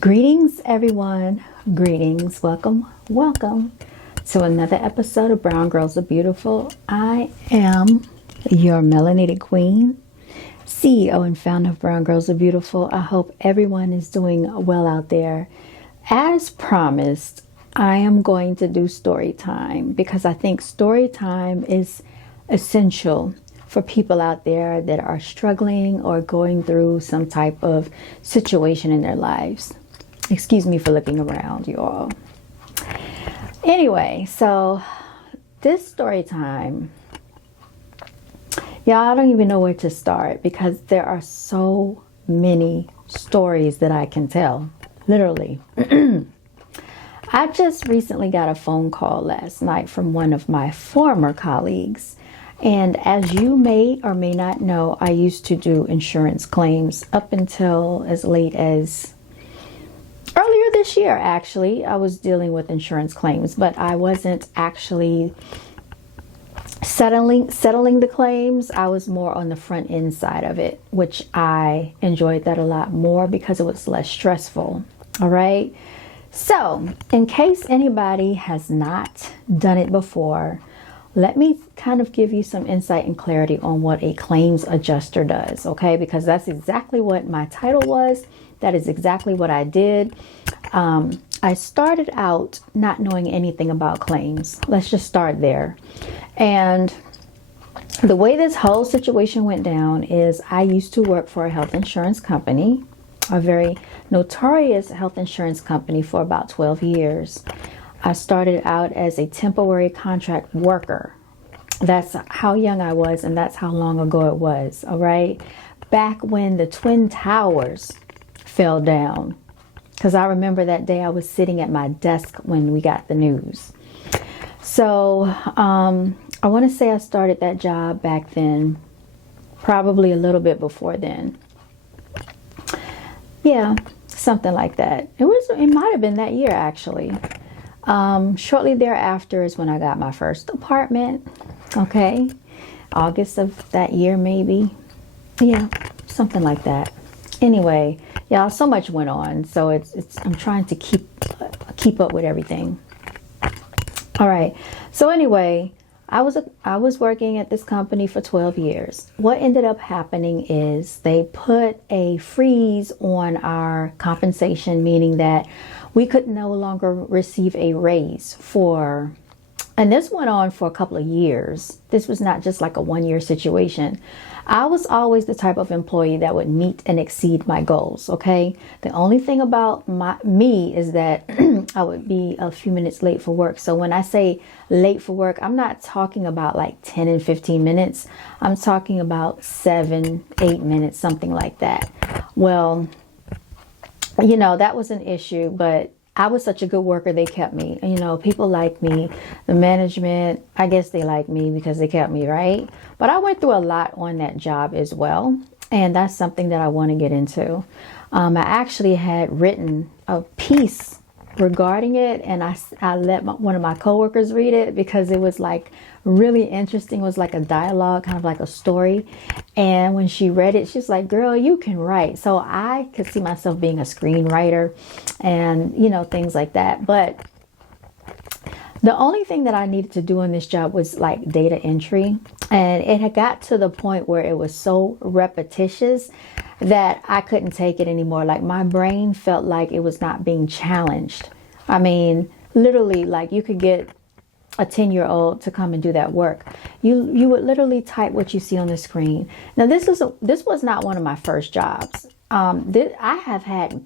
Greetings, everyone. Greetings. Welcome to another episode of Brown Girls Are Beautiful. I am your melanated queen, CEO and founder of Brown Girls Are Beautiful. I hope everyone is doing well out there. As promised, I am going to do story time because I think story time is essential for people out there that are struggling or going through some type of situation in their lives. Excuse me for looking around, you all. Anyway, so this story time, y'all, I don't even know where to start because there are so many stories that I can tell, literally. I just recently got a phone call last night from one of my former colleagues. And as you may or may not know, I used to do insurance claims up until as late as earlier this year. Actually, I was dealing with insurance claims, but I wasn't actually settling the claims. I was more on the front end side of it, which I enjoyed that a lot more because it was less stressful. All right. So in case anybody has not done it before, let me kind of give you some insight and clarity on what a claims adjuster does, okay? Because that's exactly what my title was. That is exactly what I did. I started out not knowing anything about claims. Let's just start there. And the way this whole situation went down is I used to work for a health insurance company, a very notorious health insurance company, for about 12 years. I started out as a temporary contract worker. That's how young I was, and that's how long ago it was, all right? Back when the Twin Towers fell down, because I remember that day I was sitting at my desk when we got the news. So I want to say I started that job back then, probably a little bit before then. Yeah, something like that. It might have been that year, actually. Shortly thereafter is when I got my first apartment. Okay, August of that year, maybe. Yeah, something like that. Anyway, y'all, so much went on, so I'm trying to keep up with everything. All right. So anyway, I was working at this company for 12 years. What ended up happening is they put a freeze on our compensation, meaning that we could no longer receive a raise and this went on for a couple of years. This was not just like a one-year situation. I was always the type of employee that would meet and exceed my goals, okay? The only thing about me is that I would be a few minutes late for work. So when I say late for work, I'm not talking about like 10 and 15 minutes. I'm talking about 7, 8 minutes, something like that. Well, you know, that was an issue, but I was such a good worker, they kept me. You know, people like me. The management, I guess they like me because they kept me, right? But I went through a lot on that job as well. And that's something that I want to get into. I actually had written a piece regarding it, and I let one of my coworkers read it because it was like really interesting. It was like a dialogue, kind of like a story. And when she read it, she's like, girl, you can write. So I could see myself being a screenwriter and, you know, things like that. But the only thing that I needed to do on this job was like data entry. And it had got to the point where it was so repetitious that I couldn't take it anymore. Like my brain felt like it was not being challenged. I mean, literally, like you could get a 10-year-old to come and do that work. You would literally type what you see on the screen. Now, this was not one of my first jobs. I have had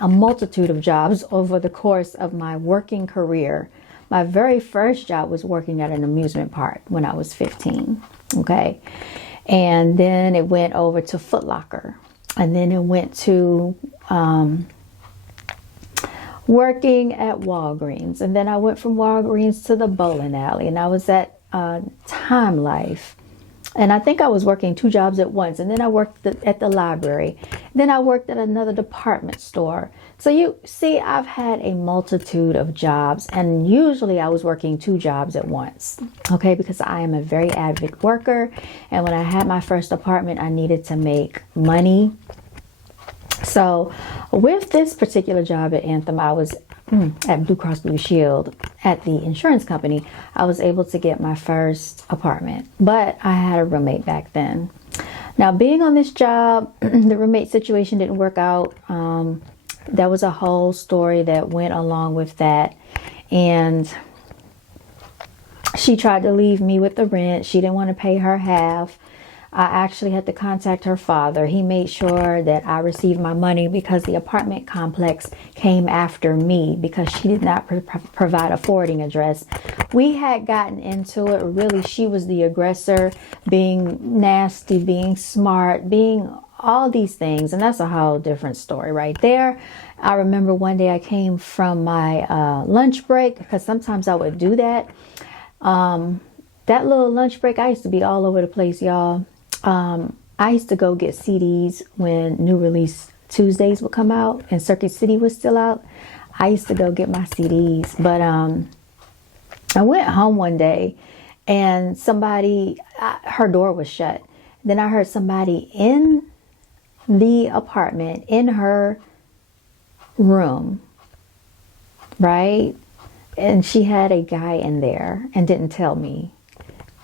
a multitude of jobs over the course of my working career. My very first job was working at an amusement park when I was 15. Okay. And then it went over to Foot Locker. And then it went to working at Walgreens. And then I went from Walgreens to the bowling alley. And I was at Time Life. And I think I was working 2 jobs at once. And then I worked at the library. Then I worked at another department store. So you see, I've had a multitude of jobs. And usually I was working 2 jobs at once. Okay, because I am a very avid worker. And when I had my first apartment, I needed to make money. So with this particular job at Anthem, I was at Blue Cross Blue Shield at the insurance company. I was able to get my first apartment, but I had a roommate back then. Now, being on this job, the roommate situation didn't work out. There was a whole story that went along with that. And she tried to leave me with the rent. She didn't want to pay her half. I actually had to contact her father. He made sure that I received my money because the apartment complex came after me because she did not provide a forwarding address. We had gotten into it. Really, she was the aggressor, being nasty, being smart, being all these things. And that's a whole different story right there. I remember one day I came from my lunch break, because sometimes I would do that. That little lunch break, I used to be all over the place, y'all. I used to go get CDs when New Release Tuesdays would come out and Circuit City was still out. I used to go get my CDs, but I went home one day and her door was shut. Then I heard somebody in the apartment, in her room, right? And she had a guy in there and didn't tell me.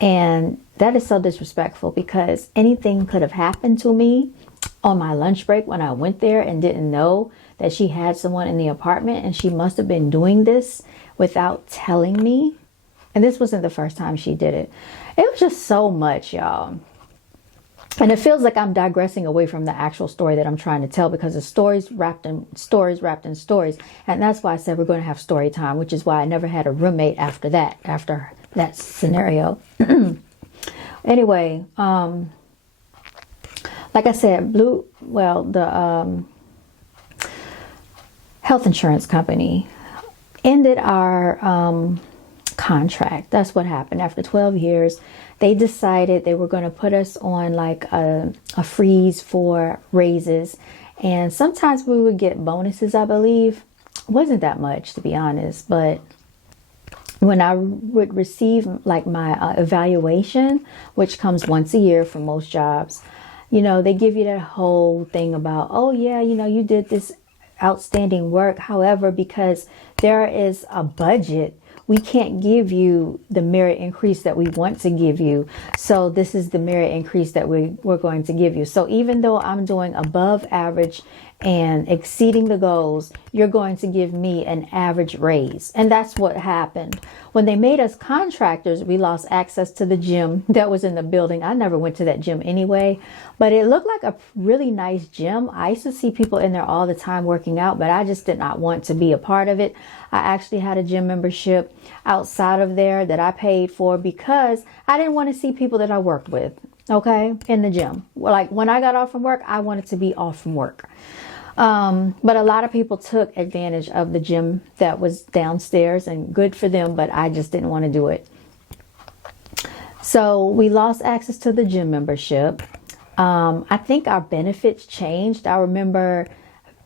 And that is so disrespectful, because anything could have happened to me on my lunch break when I went there and didn't know that she had someone in the apartment, and she must have been doing this without telling me. And this wasn't the first time she did it. It was just so much, y'all. And it feels like I'm digressing away from the actual story that I'm trying to tell, because the stories wrapped in stories. And that's why I said we're going to have story time, which is why I never had a roommate after that scenario. Anyway, like I said, the health insurance company ended our contract. That's what happened. After 12 years, they decided they were going to put us on like a freeze for raises. And sometimes we would get bonuses, I believe. It wasn't that much, to be honest, but when I would receive like my evaluation, which comes once a year for most jobs, they give you that whole thing about, oh yeah, you did this outstanding work. However, because there is a budget, we can't give you the merit increase that we want to give you. So this is the merit increase that we're going to give you. So even though I'm doing above average and exceeding the goals, you're going to give me an average raise. And that's what happened. When they made us contractors, we lost access to the gym that was in the building. I never went to that gym anyway, but it looked like a really nice gym. I used to see people in there all the time working out, but I just did not want to be a part of it. I actually had a gym membership outside of there that I paid for because I didn't want to see people that I worked with, okay, in the gym. Like when I got off from work, I wanted to be off from work. But a lot of people took advantage of the gym that was downstairs, and good for them, but I just didn't want to do it. So we lost access to the gym membership. I think our benefits changed. I remember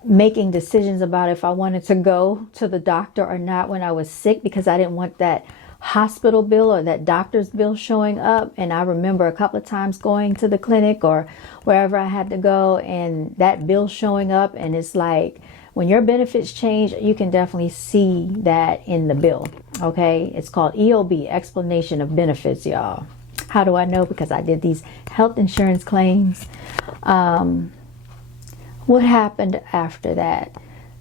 making decisions about if I wanted to go to the doctor or not when I was sick, because I didn't want that hospital bill or that doctor's bill showing up. And I remember a couple of times going to the clinic or wherever I had to go and that bill showing up. And it's like, when your benefits change, you can definitely see that in the bill. Okay. It's called EOB, explanation of benefits, y'all. How do I know? Because I did these health insurance claims. What happened after that?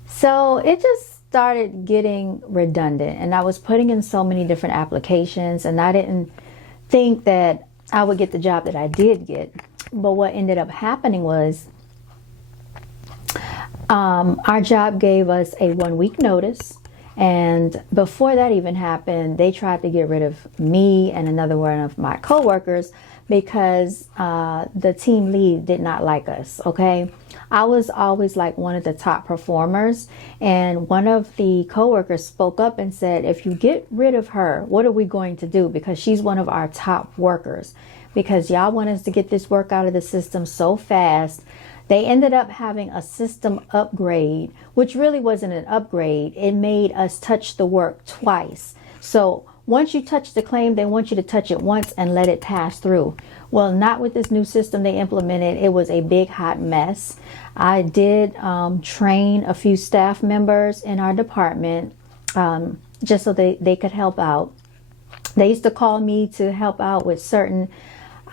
So it just started getting redundant, and I was putting in so many different applications, and I didn't think that I would get the job that I did get. But what ended up happening was our job gave us a 1-week notice, and before that even happened, they tried to get rid of me and another one of my coworkers because the team lead did not like us. Okay, I was always like one of the top performers, and one of the coworkers spoke up and said, if you get rid of her, what are we going to do? Because she's one of our top workers, because y'all want us to get this work out of the system so fast. They ended up having a system upgrade, which really wasn't an upgrade. It made us touch the work twice. So once you touch the claim, they want you to touch it once and let it pass through. Well, not with this new system they implemented. It was a big hot mess. I did train a few staff members in our department just so they could help out. They used to call me to help out with certain,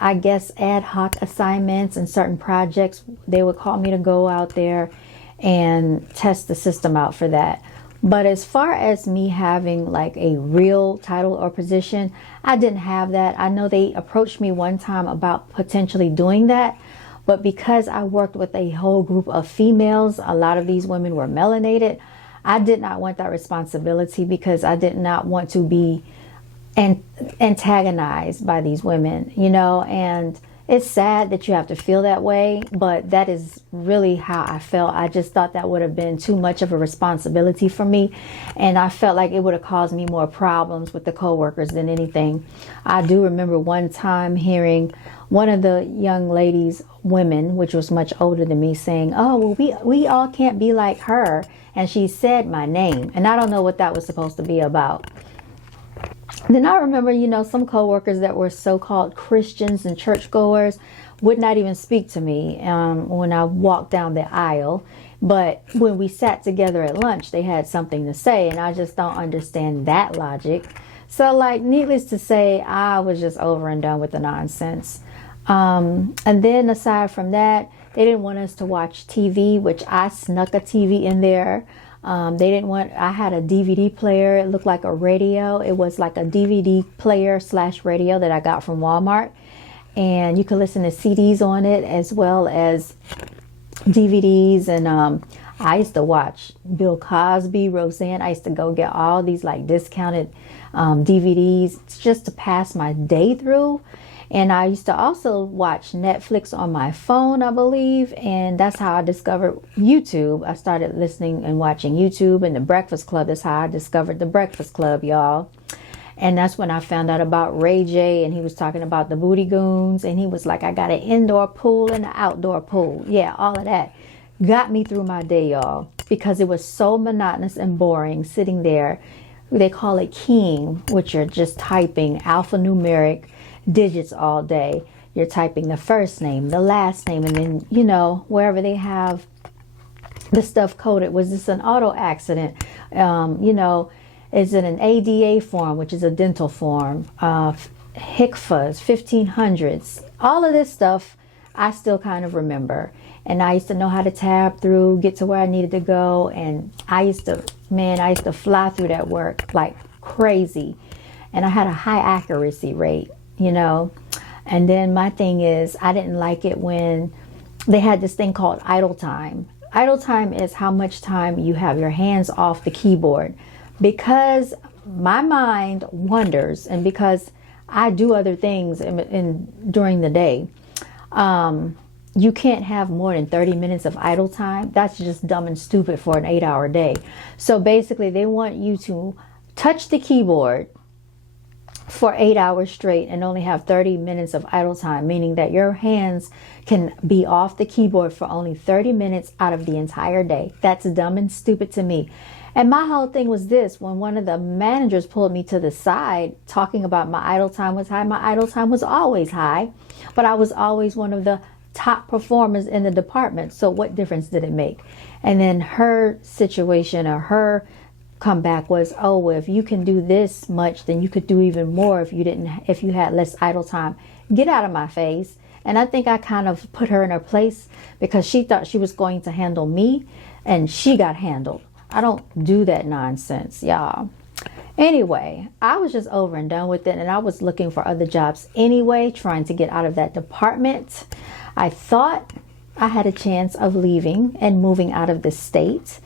I guess, ad hoc assignments and certain projects. They would call me to go out there and test the system out for that. But as far as me having like a real title or position, I didn't have that. I know they approached me one time about potentially doing that, but because I worked with a whole group of females, a lot of these women were melanated, I did not want that responsibility because I did not want to be antagonized by these women, you know. And it's sad that you have to feel that way, but that is really how I felt. I just thought that would have been too much of a responsibility for me, and I felt like it would have caused me more problems with the coworkers than anything. I do remember one time hearing one of the young ladies, women, which was much older than me, saying, "Oh, well, we all can't be like her," and she said my name, and I don't know what that was supposed to be about. Then I remember, you know, some coworkers that were so-called Christians and churchgoers would not even speak to me when I walked down the aisle. But when we sat together at lunch, they had something to say, and I just don't understand that logic. So, like, needless to say, I was just over and done with the nonsense. And then aside from that, they didn't want us to watch TV, which I snuck a TV in there. They didn't want, I had a DVD player. It looked like a radio. It was like a DVD player / radio that I got from Walmart. And you could listen to CDs on it as well as DVDs. And I used to watch Bill Cosby, Roseanne. I used to go get all these like discounted DVDs just to pass my day through. And I used to also watch Netflix on my phone, I believe. And that's how I discovered YouTube. I started listening and watching YouTube and The Breakfast Club. That's how I discovered The Breakfast Club, y'all. And that's when I found out about Ray J. And he was talking about the Booty Goons. And he was like, I got an indoor pool and an outdoor pool. Yeah, all of that got me through my day, y'all. Because it was so monotonous and boring sitting there. They call it keying, which you're just typing alphanumeric digits all day. You're typing the first name, the last name, and then, you know, wherever they have the stuff coded. Was this an auto accident? You know, is it an ADA form, which is a dental form? HICFAs, 1500s. All of this stuff I still kind of remember. And I used to know how to tab through, get to where I needed to go. And I used to fly through that work like crazy. And I had a high accuracy rate, you know. And then my thing is, I didn't like it when they had this thing called idle time. Idle time is how much time you have your hands off the keyboard. Because my mind wanders, and because I do other things during the day, you can't have more than 30 minutes of idle time. That's just dumb and stupid for an 8-hour day. So basically, they want you to touch the keyboard for 8 hours straight and only have 30 minutes of idle time, meaning that your hands can be off the keyboard for only 30 minutes out of the entire day. That's dumb and stupid to me. And my whole thing was this: when one of the managers pulled me to the side talking about my idle time was high, my idle time was always high, but I was always one of the top performers in the department. So what difference did it make? And then her situation, or her comeback was, oh, well, if you can do this much, then you could do even more if you had less idle time. Get out of my face. And I think I kind of put her in her place because she thought she was going to handle me, and she got handled. I don't do that nonsense, y'all. Anyway, I was just over and done with it, and I was looking for other jobs anyway, trying to get out of that department. I thought I had a chance of leaving and moving out of the state.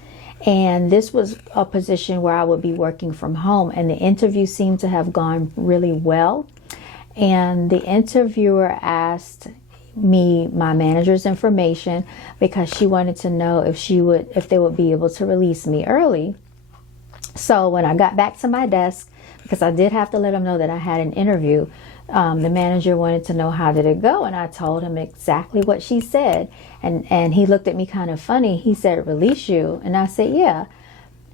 And this was a position where I would be working from home. And the interview seemed to have gone really well. And the interviewer asked me my manager's information because she wanted to know if they would be able to release me early. So when I got back to my desk, because I did have to let them know that I had an interview, the manager wanted to know how did it go, and I told him exactly what she said, and he looked at me kind of funny. He said, release you? And I said, yeah.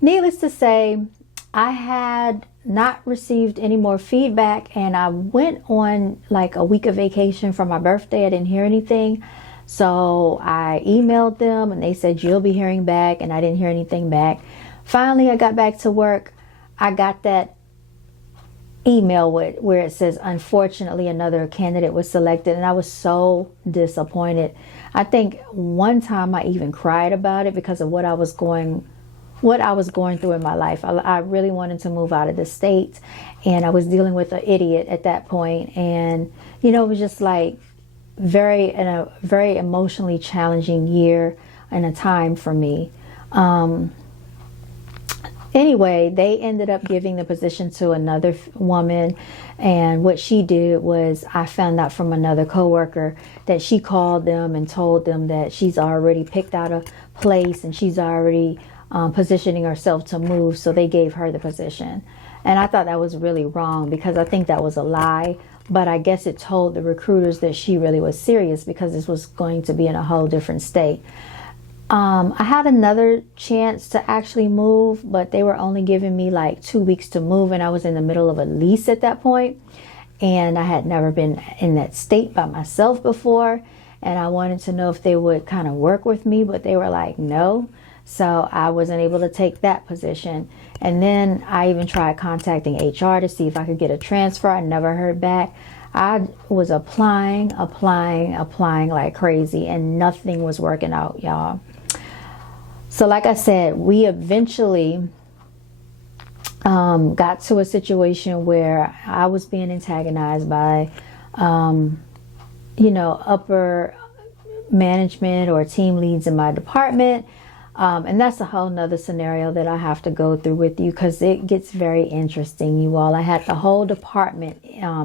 Needless to say, I had not received any more feedback, and I went on like a week of vacation for my birthday. I didn't hear anything. So I emailed them and they said, you'll be hearing back, and I didn't hear anything back. Finally, I got back to work. I got that email where it says, unfortunately, another candidate was selected, and I was so disappointed. I think one time I even cried about it because of what I was going through in my life. I really wanted to move out of the state, and I was dealing with an idiot at that point, and it was just like a very emotionally challenging year and a time for me. Anyway, they ended up giving the position to another woman, and what she did was, I found out from another coworker that she called them and told them that she's already picked out a place and she's already positioning herself to move, so they gave her the position. And I thought that was really wrong, because I think that was a lie, but I guess it told the recruiters that she really was serious, because this was going to be in a whole different state. I had another chance to actually move, but they were only giving me like 2 weeks to move, and I was in the middle of a lease at that point, and I had never been in that state by myself before, and I wanted to know if they would kind of work with me, but they were like, no. So I wasn't able to take that position. And then I even tried contacting HR to see if I could get a transfer. I never heard back. I was applying like crazy, and nothing was working out, y'all. So like I said, we eventually got to a situation where I was being antagonized by, upper management or team leads in my department. And that's a whole nother scenario that I have to go through with you, because it gets very interesting, you all. I had the whole department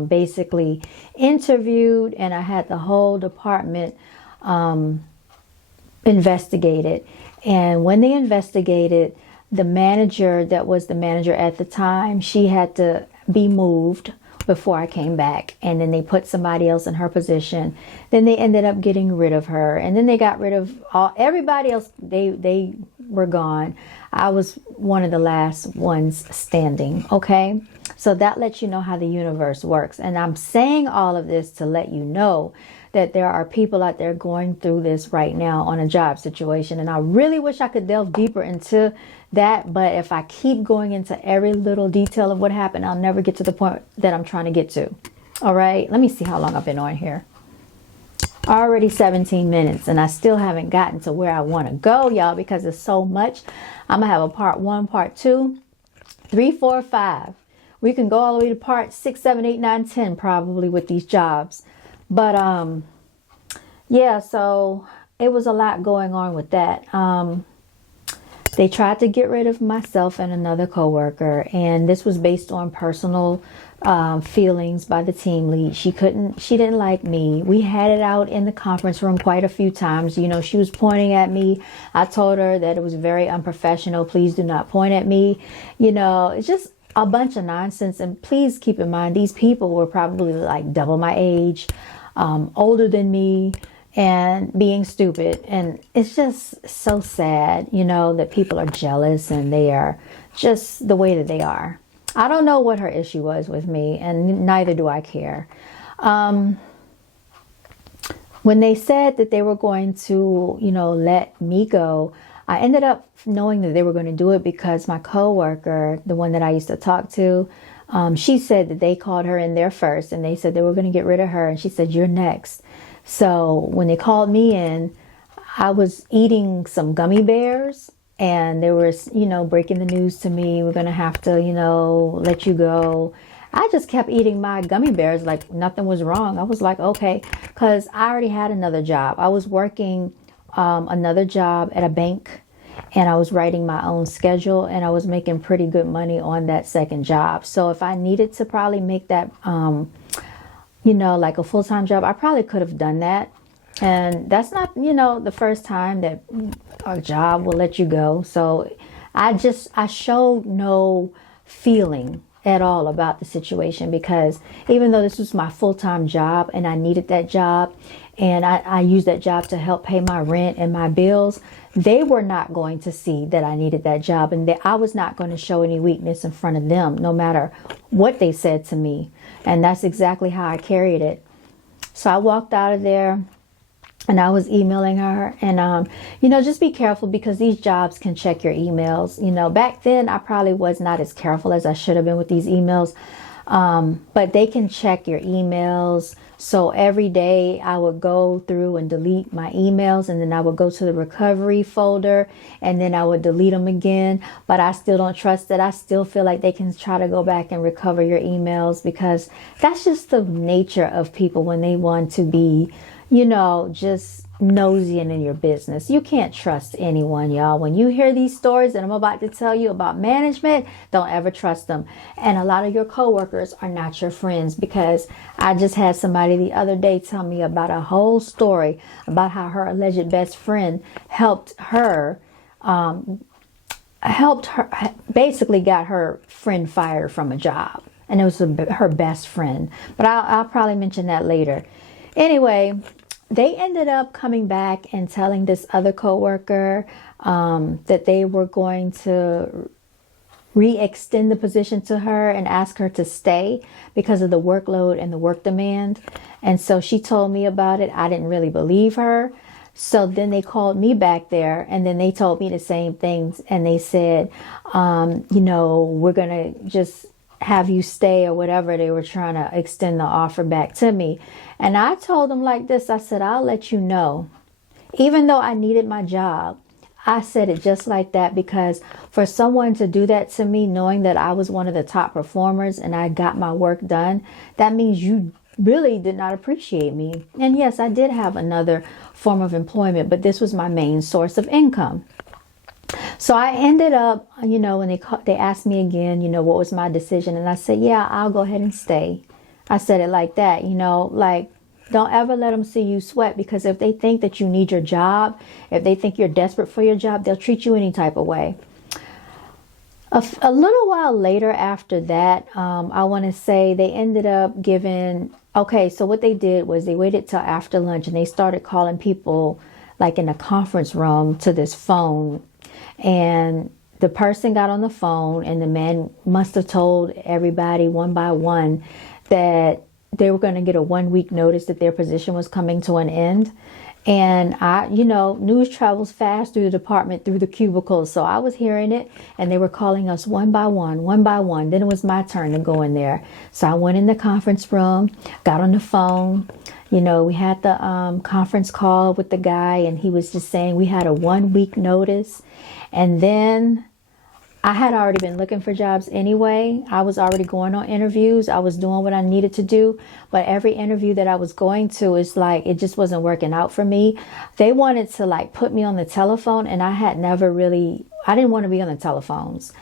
basically interviewed, and I had the whole department investigated. And when they investigated, the manager that was the manager at the time, she had to be moved before I came back, and then they put somebody else in her position. Then they ended up getting rid of her, and then they got rid of everybody else. They were gone. I was one of the last ones standing. Okay, so that lets you know how the universe works. And I'm saying all of this to let you know that there are people out there going through this right now on a job situation. And I really wish I could delve deeper into that, but if I keep going into every little detail of what happened, I'll never get to the point that I'm trying to get to. All right, let me see how long I've been on here. Already 17 minutes, and I still haven't gotten to where I want to go, y'all, because it's so much. I'm gonna have a part 1, part 2, 3, 4, 5. We can go all the way to part 6, 7, 8, 9, 10 probably with these jobs. But yeah, so it was a lot going on with that. They tried to get rid of myself and another coworker, and this was based on personal feelings by the team lead. She didn't like me. We had it out in the conference room quite a few times. She was pointing at me. I told her that it was very unprofessional. Please do not point at me. It's just a bunch of nonsense. And please keep in mind, these people were probably like double my age, older than me, and being stupid. And it's just so sad, that people are jealous, and they are just the way that they are. I don't know what her issue was with me, and neither do I care. When they said that they were going to, let me go, I ended up knowing that they were going to do it because my coworker, the one that I used to talk to, she said that they called her in there first, and they said they were going to get rid of her, and she said, you're next. So when they called me in, I was eating some gummy bears, and they were, breaking the news to me. We're going to have to, let you go. I just kept eating my gummy bears like nothing was wrong. I was like, okay, because I already had another job. I was working another job at a bank, and I was writing my own schedule, and I was making pretty good money on that second job. So if I needed to probably make that, like a full-time job, I probably could have done that. And that's not, the first time that a job will let you go. So I showed no feeling at all about the situation, because even though this was my full-time job and I needed that job, and I used that job to help pay my rent and my bills, they were not going to see that I needed that job, and that I was not going to show any weakness in front of them, no matter what they said to me. And that's exactly how I carried it. So I walked out of there, and I was emailing her, and just be careful, because these jobs can check your emails. Back then I probably was not as careful as I should have been with these emails, but they can check your emails. So every day I would go through and delete my emails, and then I would go to the recovery folder, and then I would delete them again. But I still don't trust it. I still feel like they can try to go back and recover your emails, because that's just the nature of people when they want to be, just nosy and in your business. You can't trust anyone, y'all. When you hear these stories that I'm about to tell you about management, don't ever trust them. And a lot of your coworkers are not your friends, because I just had somebody the other day tell me about a whole story about how her alleged best friend helped her, basically got her friend fired from a job. And it was her best friend. But I'll probably mention that later. Anyway, they ended up coming back and telling this other coworker that they were going to re-extend the position to her and ask her to stay because of the workload and the work demand. And so she told me about it. I didn't really believe her. So then they called me back there, and then they told me the same things. And they said, we're going to just have you stay, or whatever. They were trying to extend the offer back to me. And I told them like this. I said, I'll let you know. Even though I needed my job, I said it just like that, because for someone to do that to me, knowing that I was one of the top performers and I got my work done, that means you really did not appreciate me. And yes, I did have another form of employment, but this was my main source of income. So I ended up, when they asked me again, what was my decision? And I said, yeah, I'll go ahead and stay. I said it like that, don't ever let them see you sweat, because if they think that you need your job, if they think you're desperate for your job, they'll treat you any type of way. A little while later after that, I want to say they ended up so what they did was they waited till after lunch, and they started calling people like in a conference room to this phone. And the person got on the phone, and the man must have told everybody one by one that they were going to get a 1 week notice that their position was coming to an end. And news travels fast through the department, through the cubicles. So I was hearing it, and they were calling us one by one. Then it was my turn to go in there. So I went in the conference room, got on the phone. We had the conference call with the guy, and he was just saying we had a 1 week notice. And then I had already been looking for jobs anyway. I was already going on interviews. I was doing what I needed to do. But every interview that I was going to, is like, it just wasn't working out for me. They wanted to put me on the telephone, and I didn't want to be on the telephones.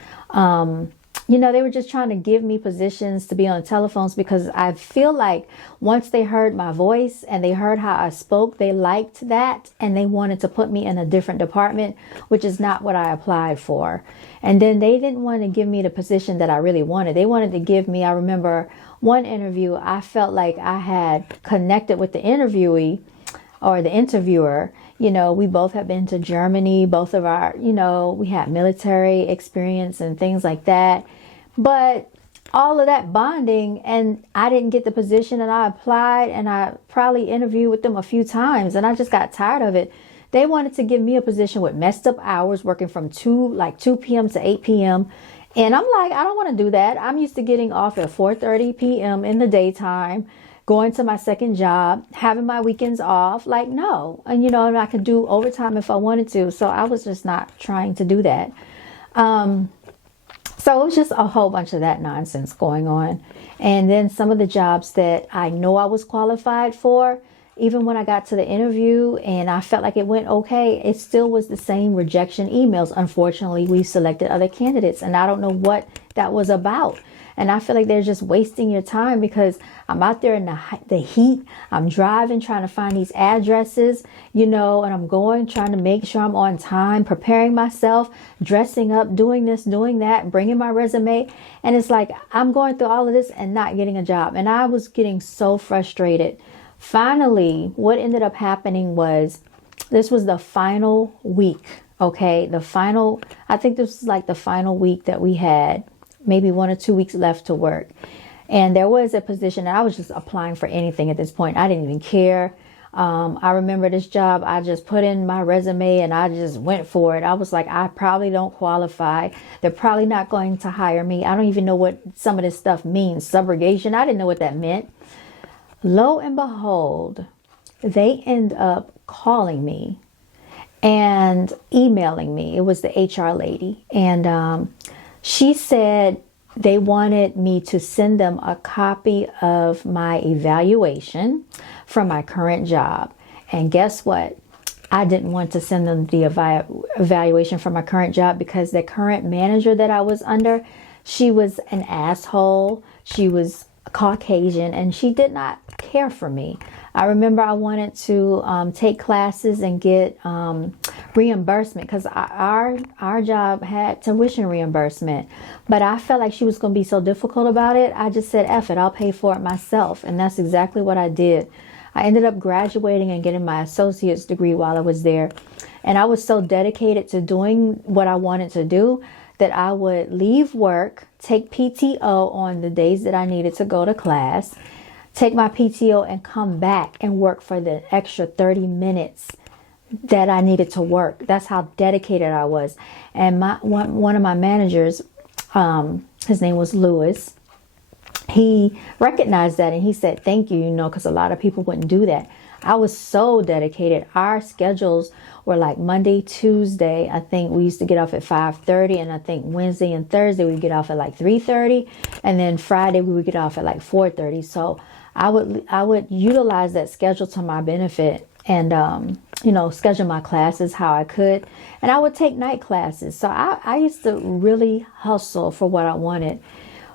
They were just trying to give me positions to be on the telephones, because I feel like once they heard my voice and they heard how I spoke, they liked that, and they wanted to put me in a different department, which is not what I applied for. And then they didn't want to give me the position that I really wanted. They wanted to give me, I remember one interview, I felt like I had connected with the interviewee or the interviewer. We both have been to Germany, both of our, we had military experience and things like that. But all of that bonding, and I didn't get the position, and I applied, and I probably interviewed with them a few times, and I just got tired of it. They wanted to give me a position with messed up hours, working from 2 p.m. to 8 p.m. And I'm like, I don't want to do that. I'm used to getting off at 4:30 p.m. in the daytime, going to my second job, having my weekends off. Like, no. And, and I could do overtime if I wanted to. So I was just not trying to do that. So it was just a whole bunch of that nonsense going on. And then some of the jobs that I know I was qualified for, even when I got to the interview and I felt like it went okay, it still was the same rejection emails. Unfortunately, we selected other candidates, and I don't know what that was about. And I feel like they're just wasting your time, because I'm out there in the heat. I'm driving, trying to find these addresses, and I'm trying to make sure I'm on time, preparing myself, dressing up, doing this, doing that, bringing my resume. And it's like, I'm going through all of this and not getting a job. And I was getting so frustrated. Finally, what ended up happening was, this was the final week Okay, I think this was like the final week that we had, maybe 1 or 2 weeks left to work. And there was a position, and I was just applying for anything at this point. I didn't even care. I remember this job, I just put in my resume and I just went for it. I was like, I probably don't qualify. They're probably not going to hire me. I don't even know what some of this stuff means. Subrogation, I didn't know what that meant. Lo and behold, they end up calling me and emailing me. It was the HR lady. And she said they wanted me to send them a copy of my evaluation from my current job. And guess what? I didn't want to send them the evaluation from my current job because the current manager that I was under, she was an asshole. She was Caucasian and she did not care for me. I remember I wanted to take classes and get reimbursement because our job had tuition reimbursement. But I felt like she was going to be so difficult about it. I just said, F it, I'll pay for it myself. And that's exactly what I did. I ended up graduating and getting my associate's degree while I was there. And I was so dedicated to doing what I wanted to do that I would leave work, take PTO on the days that I needed to go to class, take my PTO and come back and work for the extra 30 minutes that I needed to work. That's how dedicated I was. And one of my managers, his name was Lewis, he recognized that and he said, thank you, because a lot of people wouldn't do that. I was so dedicated. Our schedules were like Monday, Tuesday. I think we used to get off at 5:30, and I think Wednesday and Thursday we get off at like 3:30, and then Friday we would get off at like 4:30. So I would utilize that schedule to my benefit and schedule my classes how I could, and I would take night classes. So I used to really hustle for what I wanted.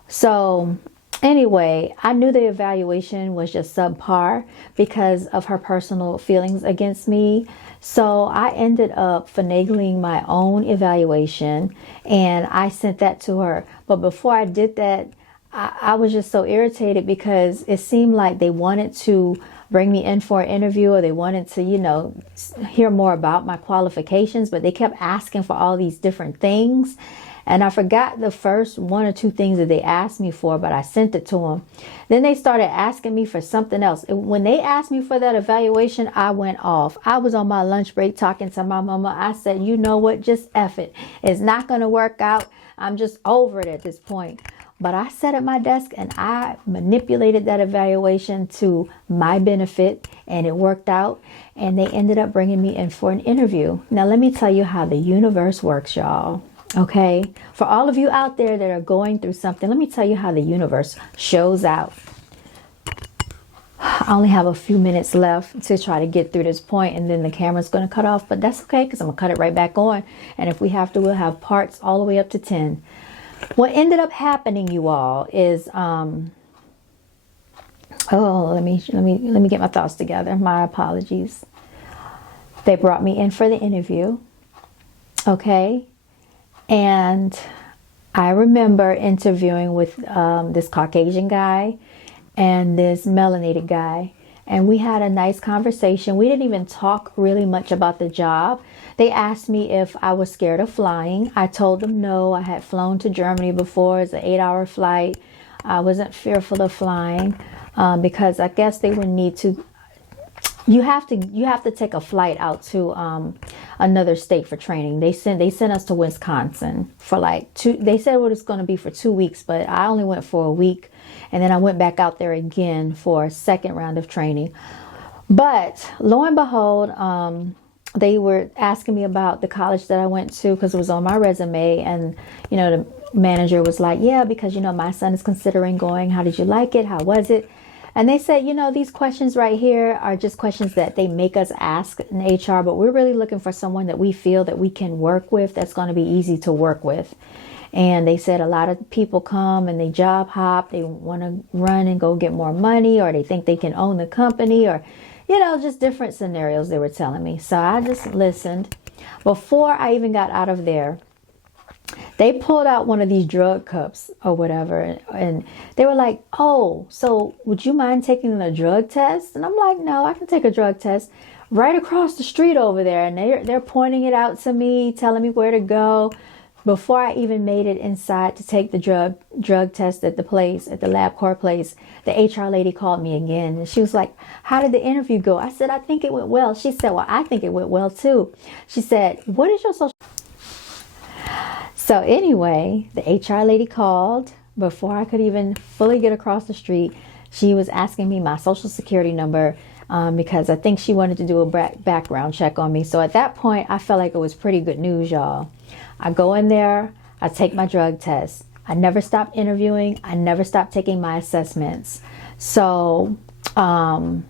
So anyway, I knew the evaluation was just subpar because of her personal feelings against me. So I ended up finagling my own evaluation and I sent that to her. But before I did that, I was just so irritated because it seemed like they wanted to bring me in for an interview or they wanted to, hear more about my qualifications, but they kept asking for all these different things. And I forgot the first 1 or 2 things that they asked me for, but I sent it to them. Then they started asking me for something else. When they asked me for that evaluation, I went off. I was on my lunch break talking to my mama. I said, you know what? Just F it. It's not going to work out. I'm just over it at this point. But I sat at my desk and I manipulated that evaluation to my benefit and it worked out. And they ended up bringing me in for an interview. Now, let me tell you how the universe works, y'all. Okay, for all of you out there that are going through something, let me tell you how the universe shows out. I only have a few minutes left to try to get through this point and then the camera's going to cut off, but that's okay because I'm going to cut it right back on. And if we have to, we'll have parts all the way up to 10. What ended up happening, you all, is let me get my thoughts together. My apologies. They brought me in for the interview. Okay. And I remember interviewing with this Caucasian guy and this melanated guy. And we had a nice conversation. We didn't even talk really much about the job. They asked me if I was scared of flying. I told them no. I had flown to Germany before. It's an 8-hour flight. I wasn't fearful of flying because I guess they would need to. You have to take a flight out to another state for training. They sent us to Wisconsin for like 2. They said what it's going to be for 2 weeks, but I only went for a week, and then I went back out there again for a second round of training. But lo and behold, they were asking me about the college that I went to because it was on my resume, and the manager was like, "Yeah, because my son is considering going. How did you like it? How was it?" And they said, these questions right here are just questions that they make us ask in HR, but we're really looking for someone that we feel that we can work with, that's going to be easy to work with. And they said a lot of people come and they job hop, they want to run and go get more money, or they think they can own the company, or, just different scenarios they were telling me. So I just listened. Before I even got out of there, they pulled out one of these drug cups or whatever, and they were like, "Oh, so would you mind taking a drug test?" And I'm like, "No, I can take a drug test." right across the street over there. And they're pointing it out to me, telling me where to go. Before I even made it inside to take the drug test at the place, at the LabCorp place, the HR lady called me again. And she was like, how did the interview go? I said, I think it went well. She said, well, I think it went well too. She said, what is your social? So anyway, the HR lady called before I could even fully get across the street. She was asking me my social security number because I think she wanted to do a background check on me. So at that point, I felt like it was pretty good news, y'all. I go in there, I take my drug test. I never stopped interviewing. I never stopped taking my assessments. So I'm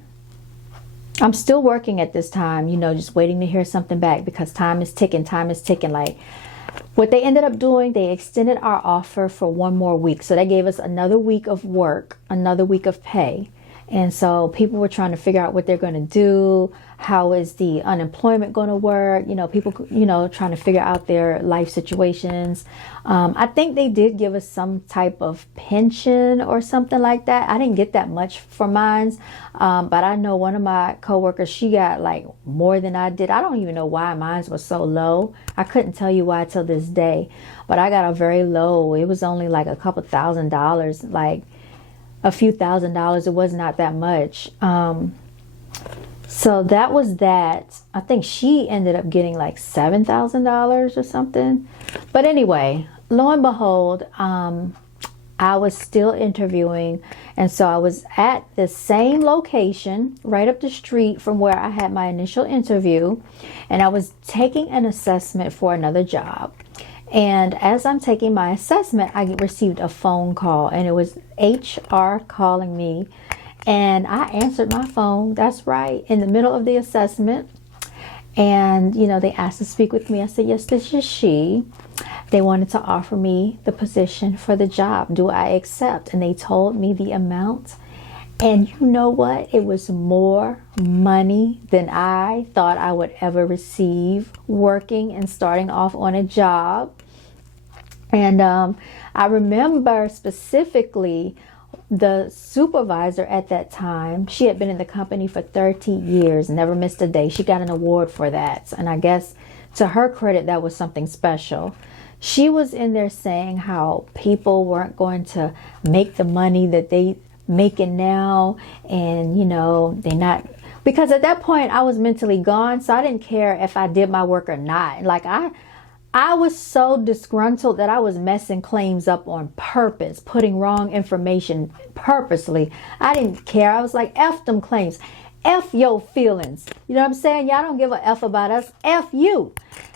still working at this time, you know, just waiting to hear something back because time is ticking. Like what they ended up doing, they extended our offer for one more week. So they gave us another week of work, another week of pay. And so people were trying to figure out what they're going to do. How is the unemployment going to work? You know, people, you know, trying to figure out their life situations. I think they did give us some type of pension or something like that. I didn't get that much for mine. But I know one of my coworkers, she got like more than I did. I don't even know why mine was so low. I couldn't tell you why till this day. But I got a very low. It was only like a couple $1,000s, like a few $1,000s. It was not that much. So that was that. I think she ended up getting like $7,000 or something. But anyway, lo and behold, I was still interviewing. And so I was at the same location right up the street from where I had my initial interview. And I was taking an assessment for another job. And as I'm taking my assessment, I received a phone call, and it was HR calling me. And I answered my phone, that's right, in the middle of the assessment. And, you know, they asked to speak with me. I said, yes, this is she. They wanted to offer me the position for the job. Do I accept? And they told me the amount. And you know what? It was more money than I thought I would ever receive working and starting off on a job. And I remember specifically the supervisor at that time. She had been in the company for 30 years, never missed a day. She got an award for that. And I guess to her credit, that was something special. She was in there saying how people weren't going to make the money that they making now, and you know, they not, because at that point I was mentally gone, so I didn't care if I did my work or not. Like I was so disgruntled that I was messing claims up on purpose, putting wrong information purposely. I didn't care. I was like, F them claims, F your feelings. You know what I'm saying? Y'all don't give a F about us, F you.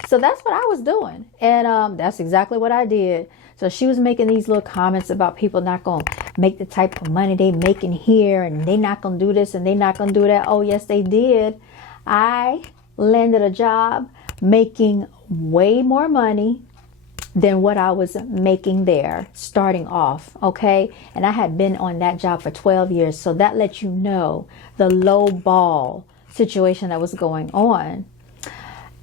So that's what I was doing, and that's exactly what I did. So she was making these little comments about people not going to make the type of money they making here, and they not going to do this and they not going to do that. Oh, yes, they did. I landed a job making way more money than what I was making there starting off, okay? And I had been on that job for 12 years. So that lets you know the low ball situation that was going on.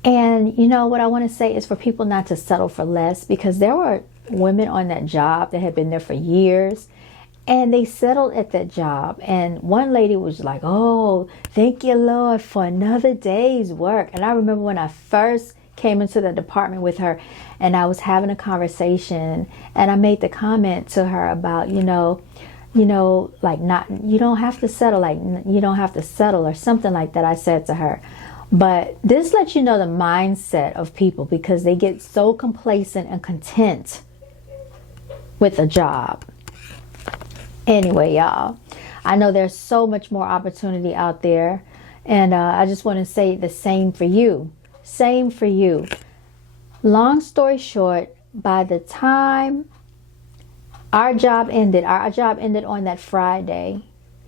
And you know what I want to say is for people not to settle for less, because there were women on that job that had been there for years, and they settled at that job. And one lady was like, oh, thank you, Lord, for another day's work. And I remember when I first came into the department with her, and I was having a conversation, and I made the comment to her about, you know, like, not, you don't have to settle, like, you don't have to settle, or something like that I said to her. But this lets you know the mindset of people, because they get so complacent and content with a job. Anyway, y'all, I know there's so much more opportunity out there, and I just want to say the same for you. Same for you. Long story short, by the time our job ended on that Friday.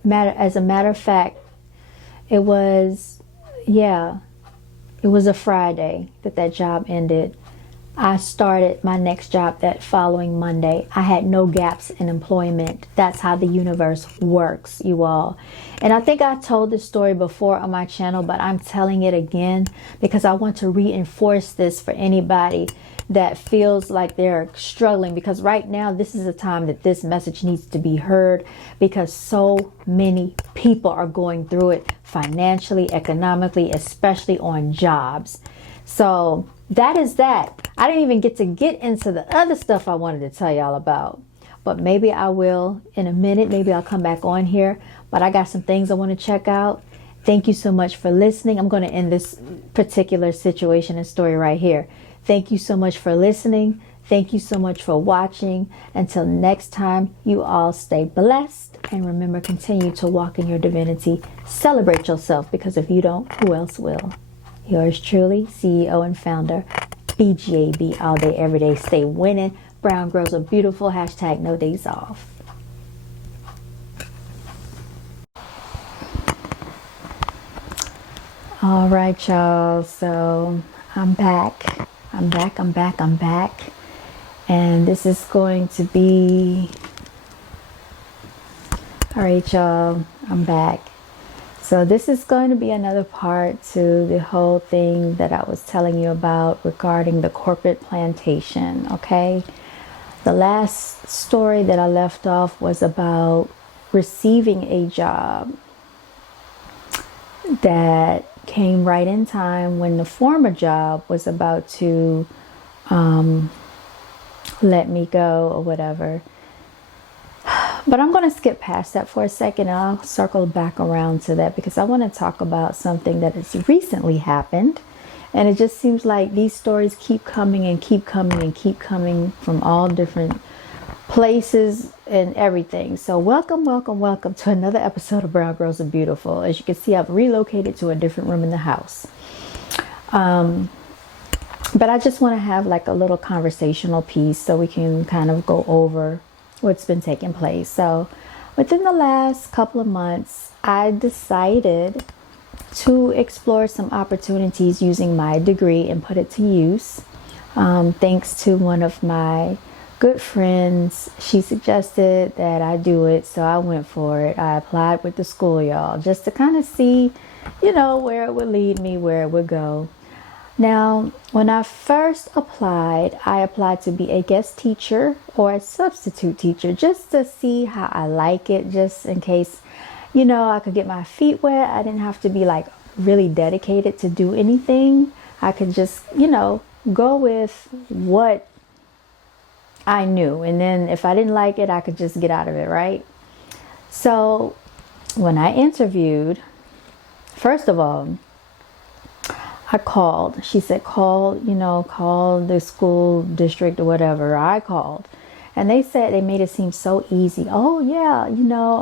As a matter of fact, it was a Friday that job ended. I started my next job that following Monday. I had no gaps in employment. That's how the universe works, you all. And I think I told this story before on my channel, but I'm telling it again because I want to reinforce this for anybody that feels like they're struggling, because right now this is a time that this message needs to be heard, because so many people are going through it financially, economically, especially on jobs. So that is that. I didn't even get into the other stuff I wanted to tell y'all about, but maybe I will in a minute. Maybe I'll come back on here, but I got some things I want to check out. Thank you so much for listening. I'm going to end this particular situation and story right here. Thank you so much for listening. Thank you so much for watching. Until next time, you all stay blessed. And remember, continue to walk in your divinity. Celebrate yourself, because if you don't, who else will? Yours truly, CEO and founder, BGAB, all day, every day. Stay winning. Brown girls are beautiful. Hashtag no days off. All right, y'all. So I'm back. I'm back. And this is going to be... All right, y'all. I'm back. So this is going to be another part to the whole thing that I was telling you about regarding the corporate plantation, okay? The last story that I left off was about receiving a job that came right in time when the former job was about to let me go or whatever. But I'm going to skip past that for a second, and I'll circle back around to that, because I want to talk about something that has recently happened. And it just seems like these stories keep coming and keep coming and keep coming from all different places and everything. So welcome to another episode of Brown Girls Are Beautiful. As you can see, I've relocated to a different room in the house. But I just want to have like a little conversational piece so we can kind of go over what's been taking place. So within the last couple of months, I decided to explore some opportunities using my degree and put it to use. Thanks to one of my good friends, she suggested that I do it, so I went for it. I applied with the school, y'all, just to kind of see, where it would lead me, where it would go. Now, when I first applied, I applied to be a guest teacher or a substitute teacher, just to see how I like it, just in case, I could get my feet wet. I didn't have to be like really dedicated to do anything. I could just, go with what I knew. And then if I didn't like it, I could just get out of it, right? So when I interviewed, first of all, I called. She said, call the school district or whatever. I called. And they said, they made it seem so easy. Oh, yeah,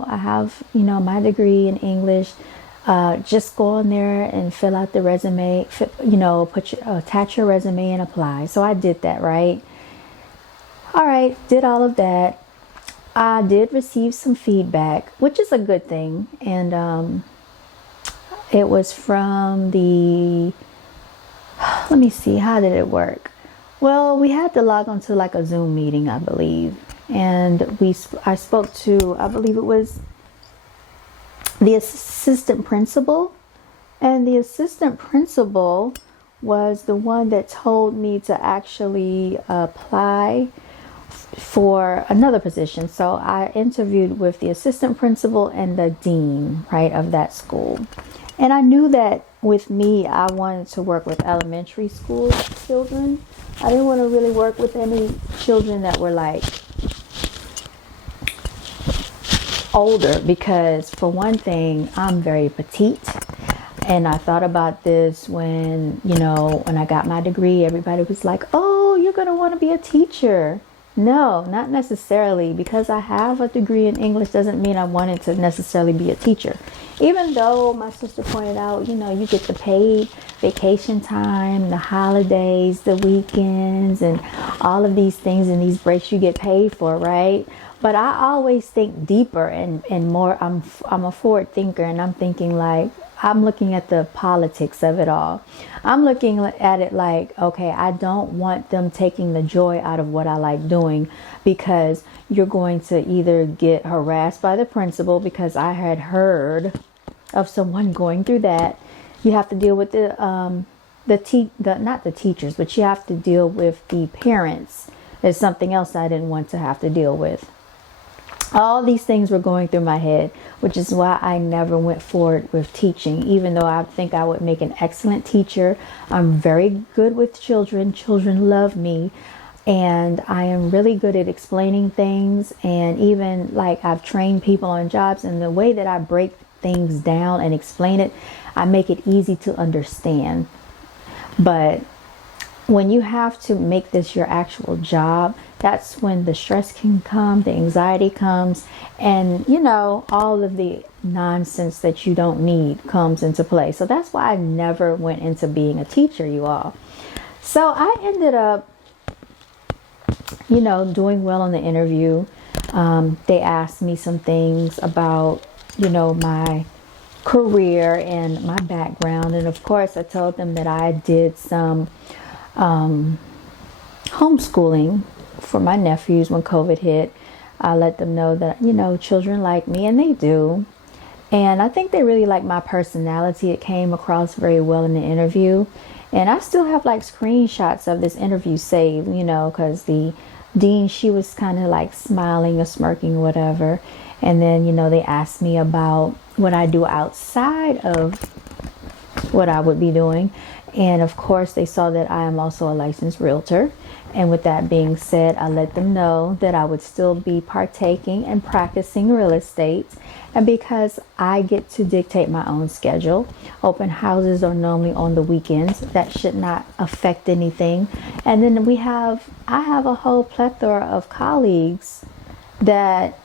I have, my degree in English. Just go on there and fill out the resume, attach your resume and apply. So I did that, right? All right, did all of that. I did receive some feedback, which is a good thing. And it was from the... Let me see, how did it work? Well, we had to log on to like a Zoom meeting, I believe. And I spoke to, I believe it was the assistant principal. And the assistant principal was the one that told me to actually apply for another position. So I interviewed with the assistant principal and the dean, right, of that school. And I knew that with me, I wanted to work with elementary school children. I didn't want to really work with any children that were like older, because for one thing, I'm very petite. And I thought about this when I got my degree, everybody was like, oh, you're going to want to be a teacher. No, not necessarily. Because I have a degree in English doesn't mean I wanted to necessarily be a teacher. Even though my sister pointed out, you get the paid vacation time, the holidays, the weekends, and all of these things and these breaks you get paid for, right? But I always think deeper and more. I'm a forward thinker, and I'm thinking like, I'm looking at the politics of it all. I'm looking at it like, okay, I don't want them taking the joy out of what I like doing, because you're going to either get harassed by the principal, because I had heard of someone going through that. You have to deal with not the teachers, but you have to deal with the parents. There's something else I didn't want to have to deal with. All these things were going through my head, which is why I never went forward with teaching, even though I think I would make an excellent teacher. I'm very good with children. Children love me. And I am really good at explaining things. And even like I've trained people on jobs, and the way that I break things down and explain it, I make it easy to understand. But when you have to make this your actual job, that's when the stress can come, the anxiety comes, and all of the nonsense that you don't need comes into play. So that's why I never went into being a teacher, you all. So I ended up, doing well in the interview. They asked me some things about, my career and my background. And of course, I told them that I did some homeschooling for my nephews when COVID hit. I let them know that, children like me, and they do. And I think they really like my personality. It came across very well in the interview. And I still have like screenshots of this interview saved, because the dean, she was kind of like smiling or smirking, whatever. And then, they asked me about what I do outside of what I would be doing. And of course, they saw that I am also a licensed realtor. And with that being said, I let them know that I would still be partaking and practicing real estate. And because I get to dictate my own schedule, open houses are normally on the weekends. That should not affect anything. And then I have a whole plethora of colleagues that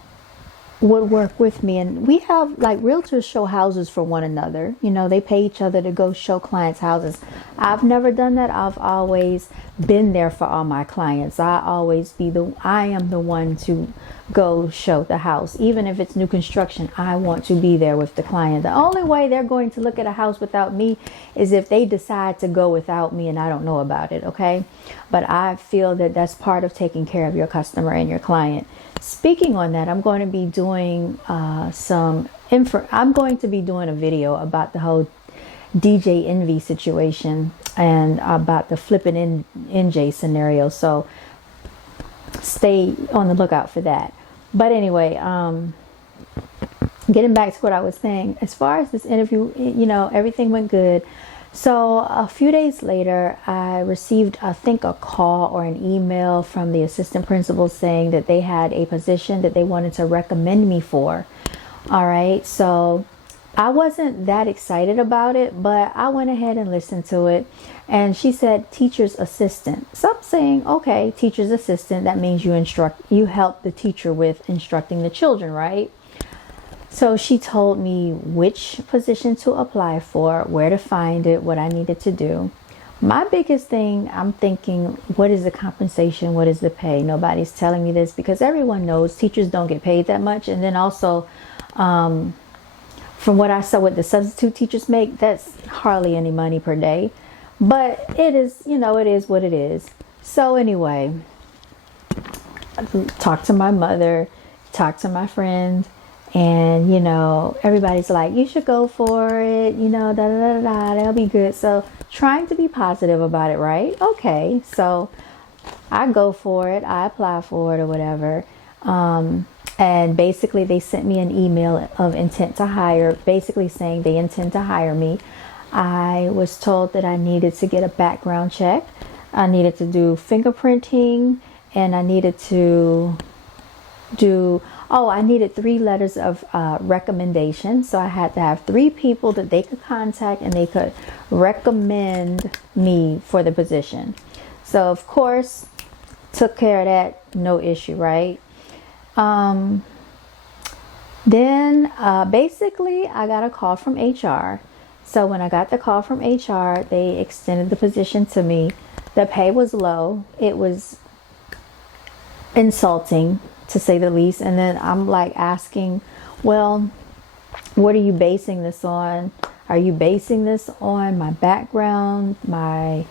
would work with me, and we have like realtors show houses for one another. They pay each other to go show clients houses. I've never done that. I've always been there for all my clients. I am the one to go show the house. Even if it's new construction, I want to be there with the client. The only way they're going to look at a house without me is if they decide to go without me and I don't know about it, okay? But I feel that that's part of taking care of your customer and your client. Speaking on that, I'm going to be doing I'm going to be doing a video about the whole DJ Envy situation and about the flipping NJ scenario. So stay on the lookout for that. But anyway, getting back to what I was saying, as far as this interview, everything went good. So a few days later, I received, I think, a call or an email from the assistant principal saying that they had a position that they wanted to recommend me for. All right. So I wasn't that excited about it, but I went ahead and listened to it. And she said teacher's assistant. So I'm saying, okay, teacher's assistant. That means you help the teacher with instructing the children, right? So she told me which position to apply for, where to find it, what I needed to do. My biggest thing, I'm thinking, what is the compensation? What is the pay? Nobody's telling me this because everyone knows teachers don't get paid that much. And then also, from what I saw what the substitute teachers make, that's hardly any money per day. But it is, it is what it is. So anyway, talk to my mother, talk to my friend. And, everybody's like, you should go for it, that'll be good. So trying to be positive about it, right? Okay. So I go for it. I apply for it or whatever. And basically they sent me an email of intent to hire, basically saying they intend to hire me. I was told that I needed to get a background check. I needed to do fingerprinting, and I needed to I needed 3 letters of recommendation. So I had to have 3 people that they could contact and they could recommend me for the position. So of course, took care of that, no issue, right? Then basically I got a call from HR. So when I got the call from HR, they extended the position to me. The pay was low. It was insulting, to say the least. And then I'm like asking, well, what are you basing this on? Are you basing this on my background, my,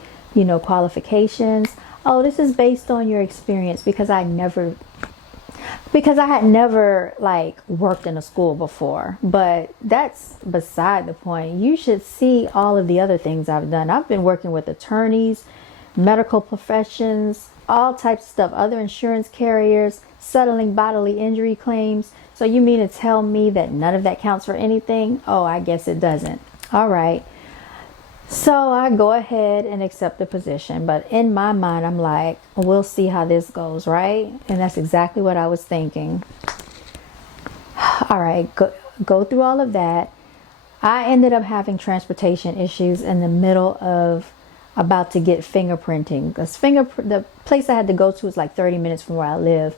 qualifications? Oh, this is based on your experience because I had never like worked in a school before. But that's beside the point. You should see all of the other things I've done. I've been working with attorneys, medical professions, all types of stuff, other insurance carriers, settling bodily injury claims. So you mean to tell me that none of that counts for anything? Oh, I guess it doesn't. All right. So I go ahead and accept the position. But in my mind, I'm like, we'll see how this goes, right? And that's exactly what I was thinking. All right, go through all of that. I ended up having transportation issues in the middle of about to get fingerprinting. Because the place I had to go to was like 30 minutes from where I live.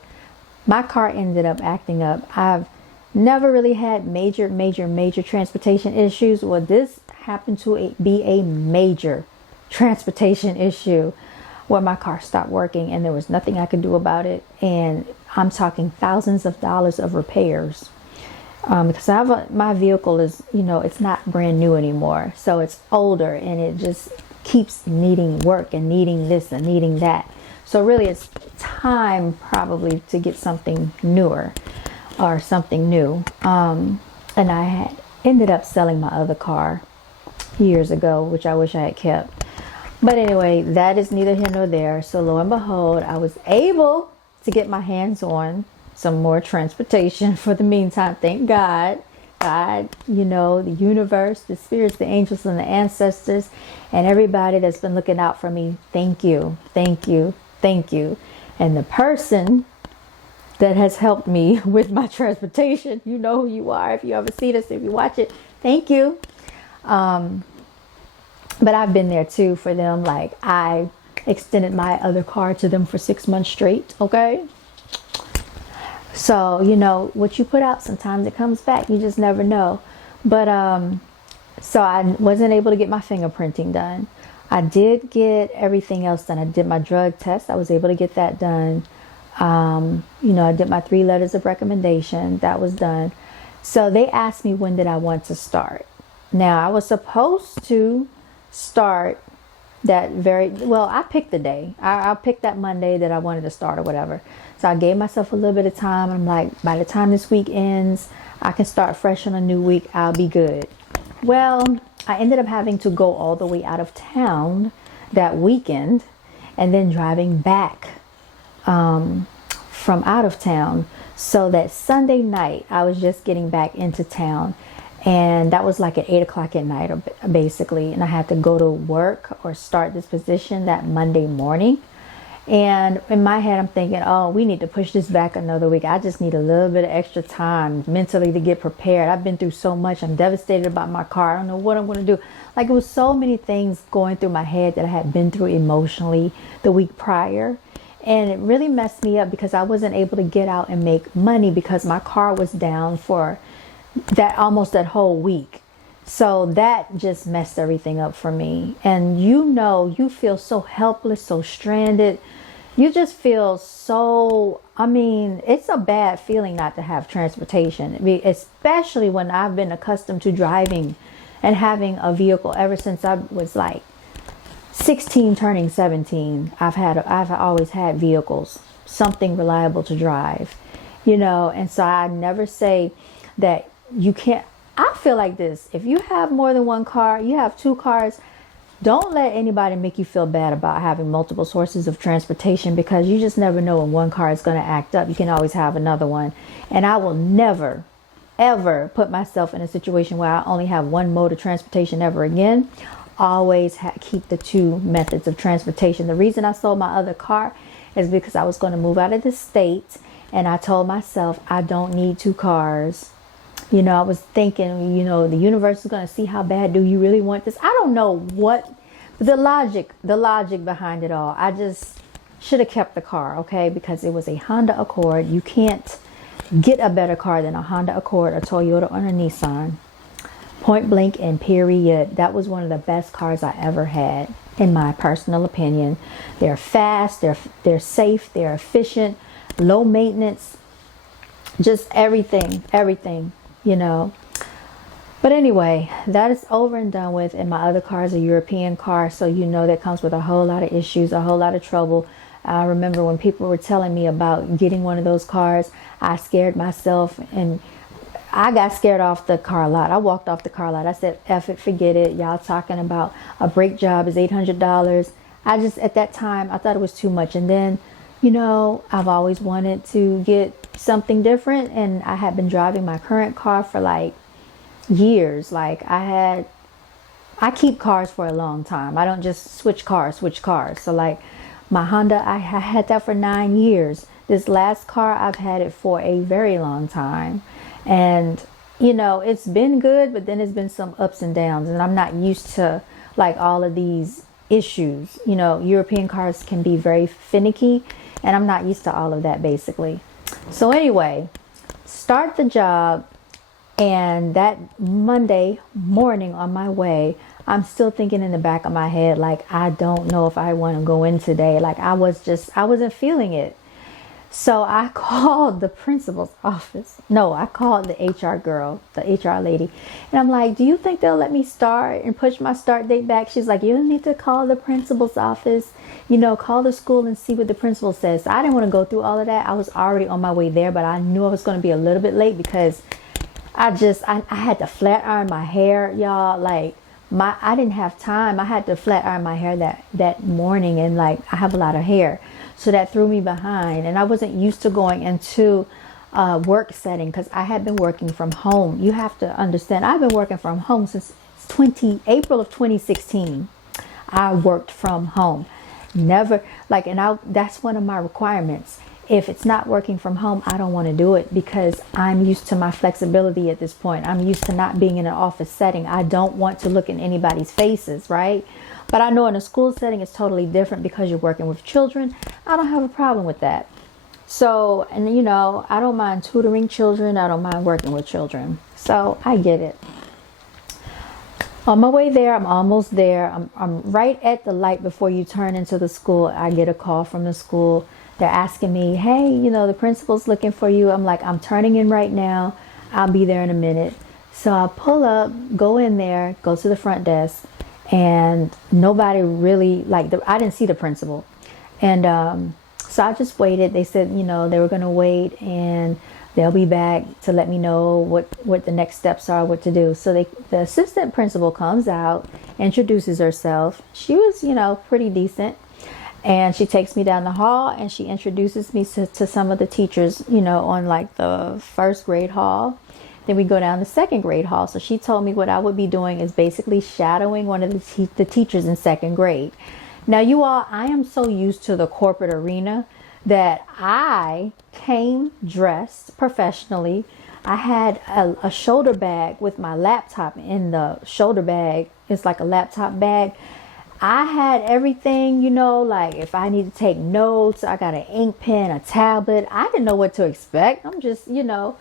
My car ended up acting up. I've never really had major transportation issues. Well, this happened to be a major transportation issue where my car stopped working and there was nothing I could do about it. And I'm talking thousands of dollars of repairs. Because my vehicle is, it's not brand new anymore. So it's older and it just keeps needing work and needing this and needing that. So really it's time probably to get something newer or something new. And I had ended up selling my other car years ago, which I wish I had kept. But anyway, that is neither here nor there. So lo and behold, I was able to get my hands on some more transportation for the meantime. Thank God. God, the universe, the spirits, the angels, and the ancestors, and everybody that's been looking out for me. Thank you. Thank you. Thank you. And the person that has helped me with my transportation, you know who you are. If you ever see this, if you watch it, thank you. But I've been there too for them. Like I extended my other car to them for 6 months straight. Okay. So, what you put out, sometimes it comes back. You just never know. But, so I wasn't able to get my fingerprinting done. I did get everything else done. I did my drug test. I was able to get that done. I did my 3 letters of recommendation. That was done. So they asked me when did I want to start. Now I was supposed to start I picked the day. I picked that Monday that I wanted to start or whatever. So I gave myself a little bit of time. I'm like, by the time this week ends, I can start fresh on a new week. I'll be good. Well, I ended up having to go all the way out of town that weekend and then driving back from out of town. So that Sunday night, I was just getting back into town. And that was like at 8 o'clock at night, basically. And I had to go to work or start this position that Monday morning. And in my head, I'm thinking, oh, we need to push this back another week. I just need a little bit of extra time mentally to get prepared. I've been through so much. I'm devastated about my car. I don't know what I'm going to do. Like, it was so many things going through my head that I had been through emotionally the week prior. And it really messed me up because I wasn't able to get out and make money because my car was down for almost that whole week. So that just messed everything up for me. And you feel so helpless, so stranded. You just feel so, it's a bad feeling not to have transportation, especially when I've been accustomed to driving and having a vehicle ever since I was like 16 turning 17. I've always had vehicles, something reliable to drive, and so I never say that you can't. I feel like this: if you have more than one car, you have 2 cars, don't let anybody make you feel bad about having multiple sources of transportation, because you just never know when one car is going to act up. You can always have another one. And I will never, ever put myself in a situation where I only have one mode of transportation ever again. Always keep the 2 methods of transportation. The reason I sold my other car is because I was going to move out of the state, and I told myself I don't need 2 cars. I was thinking, the universe is going to see how bad do you really want this. I don't know what the logic behind it all. I just should have kept the car, okay? Because it was a Honda Accord. You can't get a better car than a Honda Accord, a Toyota, or a Nissan. Point blank and period. That was one of the best cars I ever had, in my personal opinion. They're fast, they're safe, they're efficient, low maintenance, just everything. But anyway, that is over and done with. And my other car is a European car. So you know that comes with a whole lot of issues, a whole lot of trouble. I remember when people were telling me about getting one of those cars, I scared myself, and I got scared off the car lot. I walked off the car lot. I said, F it, forget it. Y'all talking about a brake job is $800. I just, at that time, I thought it was too much. And then, you know, I've always wanted to get something different. And I had been driving my current car for like years. Like I keep cars for a long time. I don't just switch cars. So like my Honda, I had that for 9 years. This last car, I've had it for a very long time. And, you know, it's been good, but then it's been some ups and downs. And I'm not used to like all of these issues. You know, European cars can be very finicky, and I'm not used to all of that basically. So anyway, start the job. And that Monday morning on my way, I'm still thinking in the back of my head, like, I don't know if I want to go in today. Like I wasn't feeling it. So I called the principal's office. No, I called the HR girl, the HR lady. And I'm like, do you think they'll let me start and push my start date back? She's like, you need to call the principal's office, you know, call the school and see what the principal says. So I didn't want to go through all of that. I was already on my way there, but I knew I was going to be a little bit late because I had to flat iron my hair, y'all. Like I didn't have time. I had to flat iron my hair that morning, and like I have a lot of hair. So that threw me behind, and I wasn't used to going into a work setting because I had been working from home. You have to understand, I've been working from home since April of 2016. I worked from home. Never like, and that's one of my requirements. If it's not working from home, I don't want to do it because I'm used to my flexibility at this point. I'm used to not being in an office setting. I don't want to look in anybody's faces, right? But I know in a school setting, it's totally different because you're working with children. I don't have a problem with that. So, and you know, I don't mind tutoring children. I don't mind working with children. So I get it. On my way there, I'm almost there. I'm right at the light before you turn into the school. I get a call from the school. They're asking me, hey, you know, the principal's looking for you. I'm like, I'm turning in right now. I'll be there in a minute. So I pull up, go in there, go to the front desk, and nobody really, I didn't see the principal. And so I just waited. They said, you know, they were going to wait and they'll be back to let me know what the next steps are, what to do. So the assistant principal comes out, introduces herself. She was, you know, pretty decent. And she takes me down the hall and she introduces me to some of the teachers, you know, on like the first grade hall. Then we go down the second grade hall. So she told me what I would be doing is basically shadowing one of the teachers in second grade. Now, you all, I am so used to the corporate arena that I came dressed professionally. I had a shoulder bag with my laptop in the shoulder bag. It's like a laptop bag. I had everything, you know, like if I need to take notes, I got an ink pen, a tablet. I didn't know what to expect. I'm just, you know.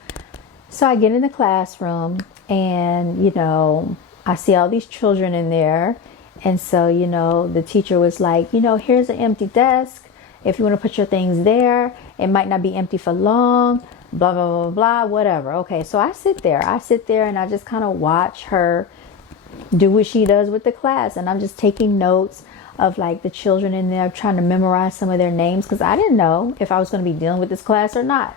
So I get in the classroom and, you know, I see all these children in there. And so, you know, the teacher was like, you know, here's an empty desk. If you want to put your things there, it might not be empty for long, blah, blah, blah, blah, whatever. Okay, so I sit there and I just kind of watch her do what she does with the class. And I'm just taking notes of like the children in there, trying to memorize some of their names because I didn't know if I was going to be dealing with this class or not.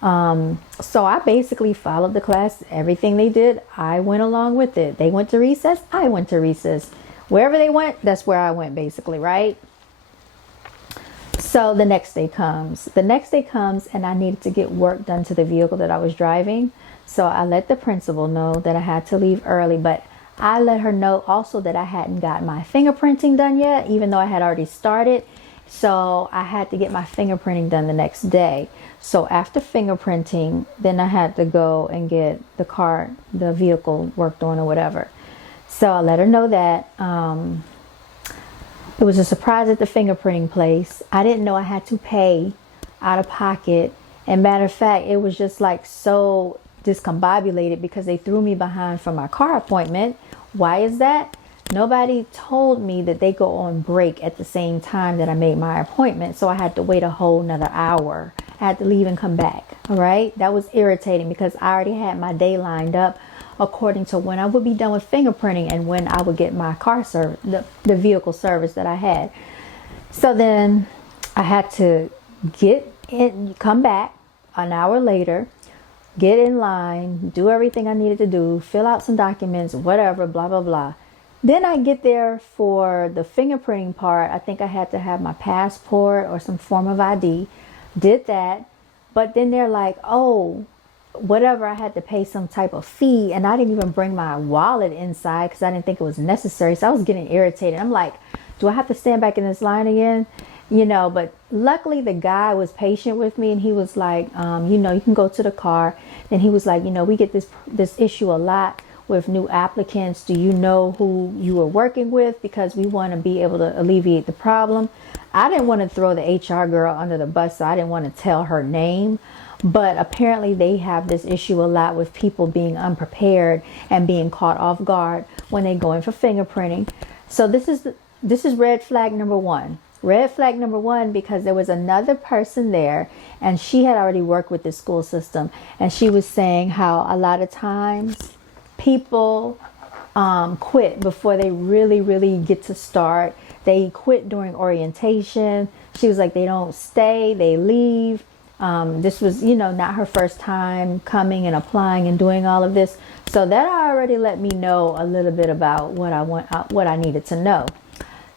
So I basically followed the class. Everything they did, I went along with it. They went to recess, I went to recess. Wherever they went, that's where I went basically, right? So the next day comes and I needed to get work done to the vehicle that I was driving. So I let the principal know that I had to leave early, but I let her know also that I hadn't got my fingerprinting done yet, even though I had already started. So I had to get my fingerprinting done the next day. So after fingerprinting, then I had to go and get the vehicle worked on or whatever. So I let her know that. It was a surprise at the fingerprinting place. I didn't know I had to pay out of pocket. And matter of fact, it was just like so discombobulated because they threw me behind for my car appointment. Why is that? Nobody told me that they go on break at the same time that I made my appointment. So I had to wait a whole nother hour. I had to leave and come back. All right. That was irritating because I already had my day lined up according to when I would be done with fingerprinting and when I would get my car service, the vehicle service that I had. So then I had to get in, come back an hour later, get in line, do everything I needed to do, fill out some documents, whatever, blah, blah, blah. Then I get there for the fingerprinting part. I think I had to have my passport or some form of ID. Did that. But then they're like, oh, whatever, I had to pay some type of fee. And I didn't even bring my wallet inside because I didn't think it was necessary. So I was getting irritated. I'm like, do I have to stand back in this line again? You know, but luckily the guy was patient with me and he was like, you know, you can go to the car. And he was like, you know, we get this issue a lot with new applicants. Do you know who you were working with? Because we want to be able to alleviate the problem. I didn't want to throw the HR girl under the bus, so I didn't want to tell her name. But apparently they have this issue a lot with people being unprepared and being caught off guard when they go in for fingerprinting. So this is red flag number one. Red flag number one, because there was another person there and she had already worked with the school system, and she was saying how a lot of times people quit before they really get to start. They quit during orientation. She was like, they don't stay, they leave. This was, you know, not her first time coming and applying and doing all of this. So that already let me know a little bit about what I needed to know.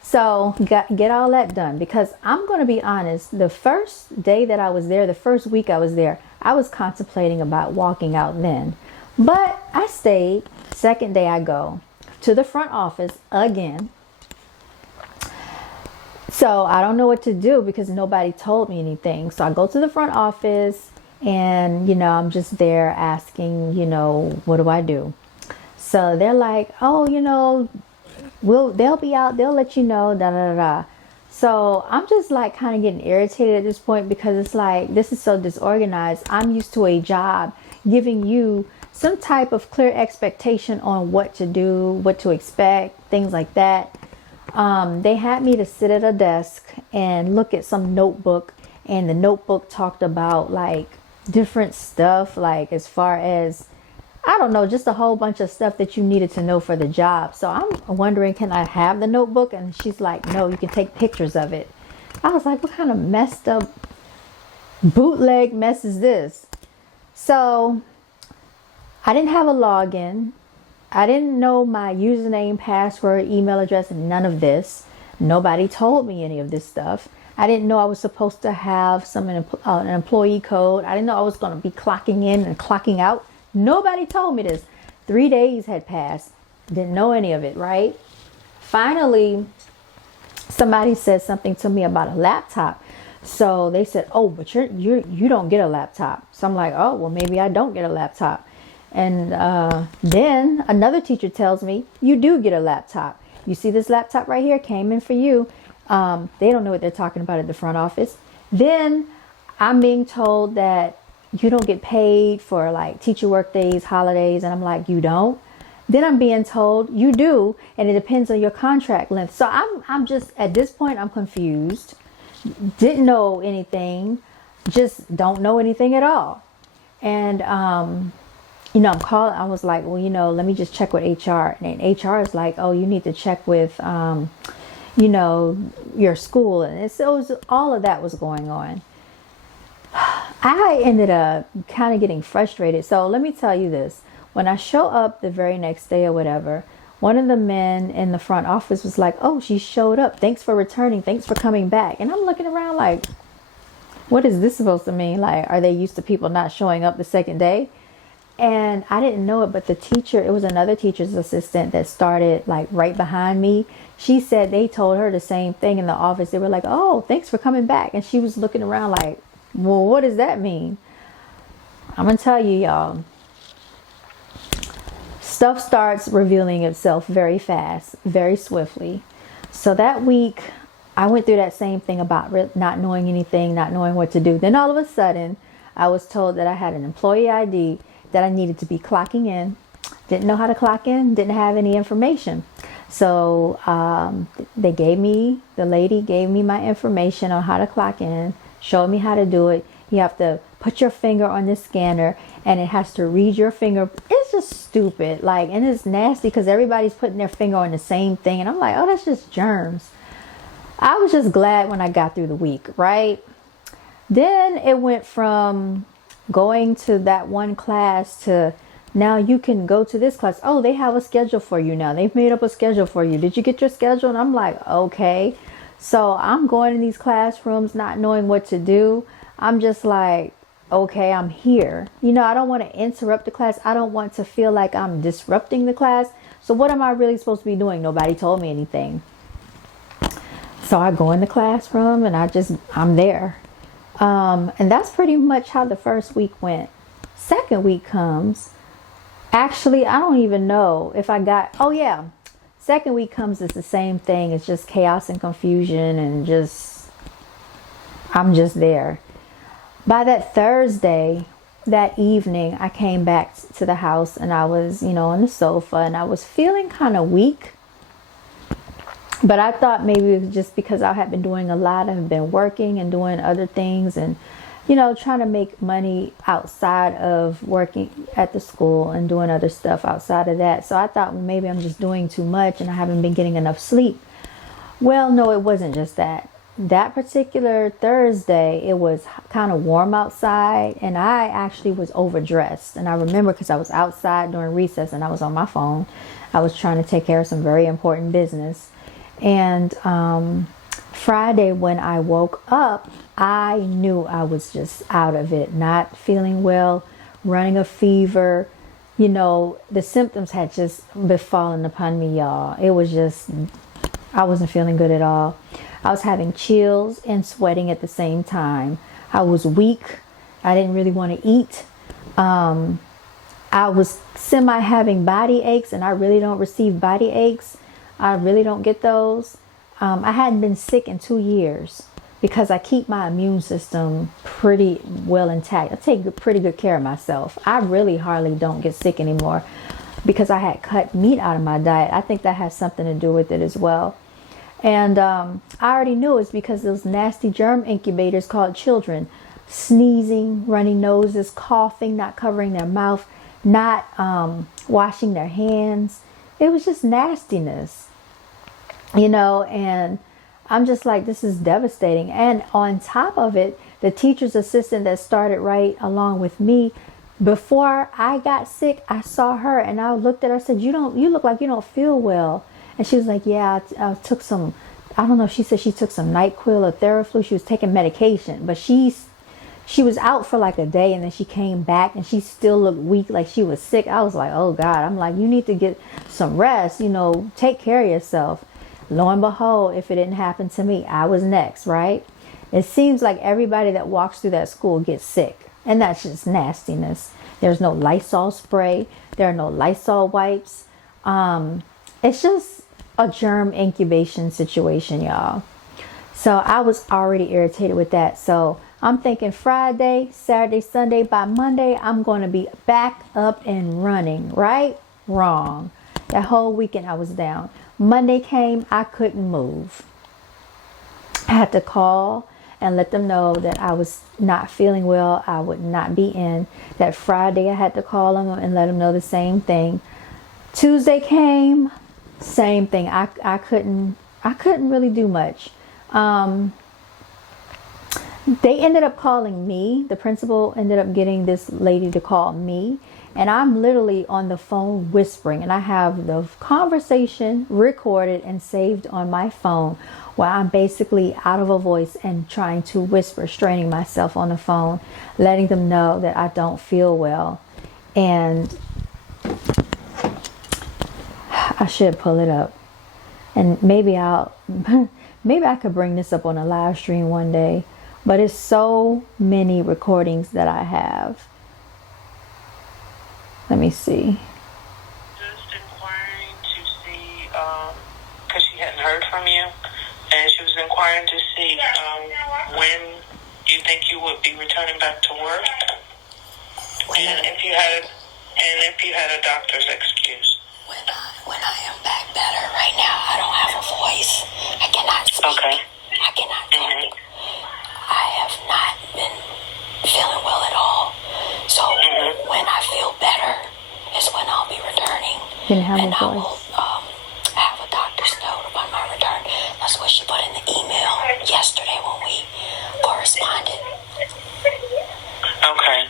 So get all that done, because I'm going to be honest, the first day that I was there, the first week I was there, I was contemplating about walking out then. But I stayed. Second day I go to the front office again. So I don't know what to do because nobody told me anything. So I go to the front office and, you know, I'm just there asking, you know, what do I do? So they're like, oh, you know, they'll be out, they'll let you know, da da da. So I'm just like kind of getting irritated at this point, because it's like, this is so disorganized. I'm used to a job giving you some type of clear expectation on what to do, what to expect, things like that. They had me to sit at a desk and look at some notebook, and the notebook talked about like different stuff, like as far as, I don't know, just a whole bunch of stuff that you needed to know for the job. So I'm wondering, can I have the notebook? And she's like, no, you can take pictures of it. I was like, what kind of messed up bootleg mess is this? So I didn't have a login. I didn't know my username, password, email address, none of this. Nobody told me any of this stuff. I didn't know I was supposed to have an employee code. I didn't know I was going to be clocking in and clocking out. Nobody told me this. 3 days had passed. Didn't know any of it, right? Finally, somebody said something to me about a laptop. So they said, oh, but you don't get a laptop. So I'm like, oh, well, maybe I don't get a laptop. And then another teacher tells me, you do get a laptop. You see this laptop right here came in for you. They don't know what they're talking about at the front office. Then I'm being told that you don't get paid for like teacher work days, holidays. And I'm like, you don't? Then I'm being told you do. And it depends on your contract length. So I'm just, at this point, I'm confused. Didn't know anything. Just don't know anything at all. And, you know, I was like, well, you know, let me just check with HR. And HR is like, oh, you need to check with, you know, your school. And it was, all of that was going on. I ended up kind of getting frustrated. So let me tell you this. When I show up the very next day or whatever, one of the men in the front office was like, oh, she showed up. Thanks for returning. Thanks for coming back. And I'm looking around like, what is this supposed to mean? Like, are they used to people not showing up the second day? And I didn't know it, but the teacher, it was another teacher's assistant that started like right behind me. She said they told her the same thing in the office. They were like, oh, thanks for coming back. And she was looking around like, well, what does that mean? I'm going to tell you, y'all. Stuff starts revealing itself very fast, very swiftly. So that week, I went through that same thing about not knowing anything, not knowing what to do. Then all of a sudden, I was told that I had an employee ID, that I needed to be clocking in. Didn't know how to clock in, didn't have any information. So the lady gave me my information on how to clock in, showed me how to do it. You have to put your finger on this scanner and it has to read your finger. It's it's just stupid. Like, and it's nasty because everybody's putting their finger on the same thing. And I'm like, oh, that's just germs. I was just glad when I got through the week, right? Then it went from going to that one class to now you can go to this class. Oh, they have a schedule for you now. They've made up a schedule for you. Did you get your schedule? And I'm like, okay. So I'm going in these classrooms not knowing what to do. I'm just like, okay, I'm here. You know, I don't want to interrupt the class. I don't want to feel like I'm disrupting the class. So what am I really supposed to be doing? Nobody told me anything. So I go in the classroom and I'm there. And that's pretty much how the first week went. Second week comes. Actually, I don't even know if I got, oh yeah. Second week comes, it's the same thing. It's just chaos and confusion and I'm just there. By that Thursday, that evening, I came back to the house and I was, on the sofa and I was feeling kind of weak. But I thought maybe it was just because I had been doing a lot. I've been working and doing other things and, trying to make money outside of working at the school and doing other stuff outside of that. So I thought, well, maybe I'm just doing too much and I haven't been getting enough sleep. Well, no, it wasn't just that. That particular Thursday, it was kind of warm outside and I actually was overdressed. And I remember because I was outside during recess and I was on my phone. I was trying to take care of some very important business. And Friday when I woke up, I knew I was just out of it, not feeling well, running a fever. The symptoms had just befallen upon me, y'all. It was just, I wasn't feeling good at all. I was having chills and sweating at the same time. I was weak. I didn't really want to eat. I was having body aches, and I really don't receive body aches. I really don't get those. I hadn't been sick in 2 years because I keep my immune system pretty well intact. I take pretty good care of myself. I really hardly don't get sick anymore because I had cut meat out of my diet. I think that has something to do with it as well. And I already knew it's because those nasty germ incubators called children, sneezing, runny noses, coughing, not covering their mouth, not washing their hands. It was just nastiness. And I'm just like, this is devastating. And on top of it, the teacher's assistant that started right along with me, before I got sick, I saw her and I looked at her and said, you look like you don't feel well. And she was like, yeah, I took some, I don't know. She said she took some NyQuil or Theraflu. She was taking medication, but she was out for like a day and then she came back and she still looked weak, like she was sick. I was like, oh God, I'm like, you need to get some rest, take care of yourself. Lo and behold, if it didn't happen to me, I was next, right? It seems like everybody that walks through that school gets sick. And that's just nastiness. There's no Lysol spray. There are no Lysol wipes. It's just a germ incubation situation, y'all. So I was already irritated with that. So I'm thinking Friday, Saturday, Sunday, by Monday, I'm going to be back up and running, right? Wrong. That whole weekend I was down. Monday came, I couldn't move. I had to call and let them know that I was not feeling well. I would not be in. That Friday I had to call them and let them know the same thing. Tuesday came, same thing. I couldn't really do much. They ended up calling me. The principal ended up getting this lady to call me. And I'm literally on the phone whispering. And I have the conversation recorded and saved on my phone where I'm basically out of a voice and trying to whisper, straining myself on the phone, letting them know that I don't feel well. And I should pull it up. And maybe I could bring this up on a live stream one day. But it's so many recordings that I have. Let me see. Just inquiring to see, because she hadn't heard from you, and she was inquiring to see when you think you would be returning back to work, and if you had a doctor's excuse. When I am back better. Right now, I don't have a voice. I cannot speak. Okay. I cannot talk. I have not been feeling well at all. So when I feel better is when Didn't have And a I will voice. have a doctor's note upon my return. That's what she put in the email yesterday when we corresponded. Okay.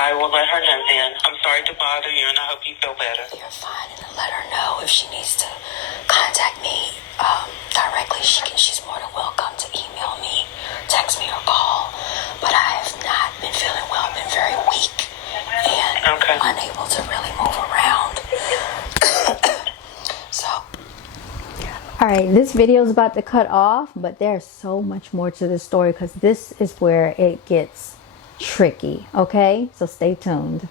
I will let her know then. I'm sorry to bother you, and I hope you feel better. You're fine, and let her know if she needs to contact me directly. She's more than welcome to email me, text me, or call. But I have not been feeling well. I've been very weak and unable to really move around. So, All right, this video is about to cut off, but there's so much more to this story because this is where it gets tricky. Okay, so stay tuned.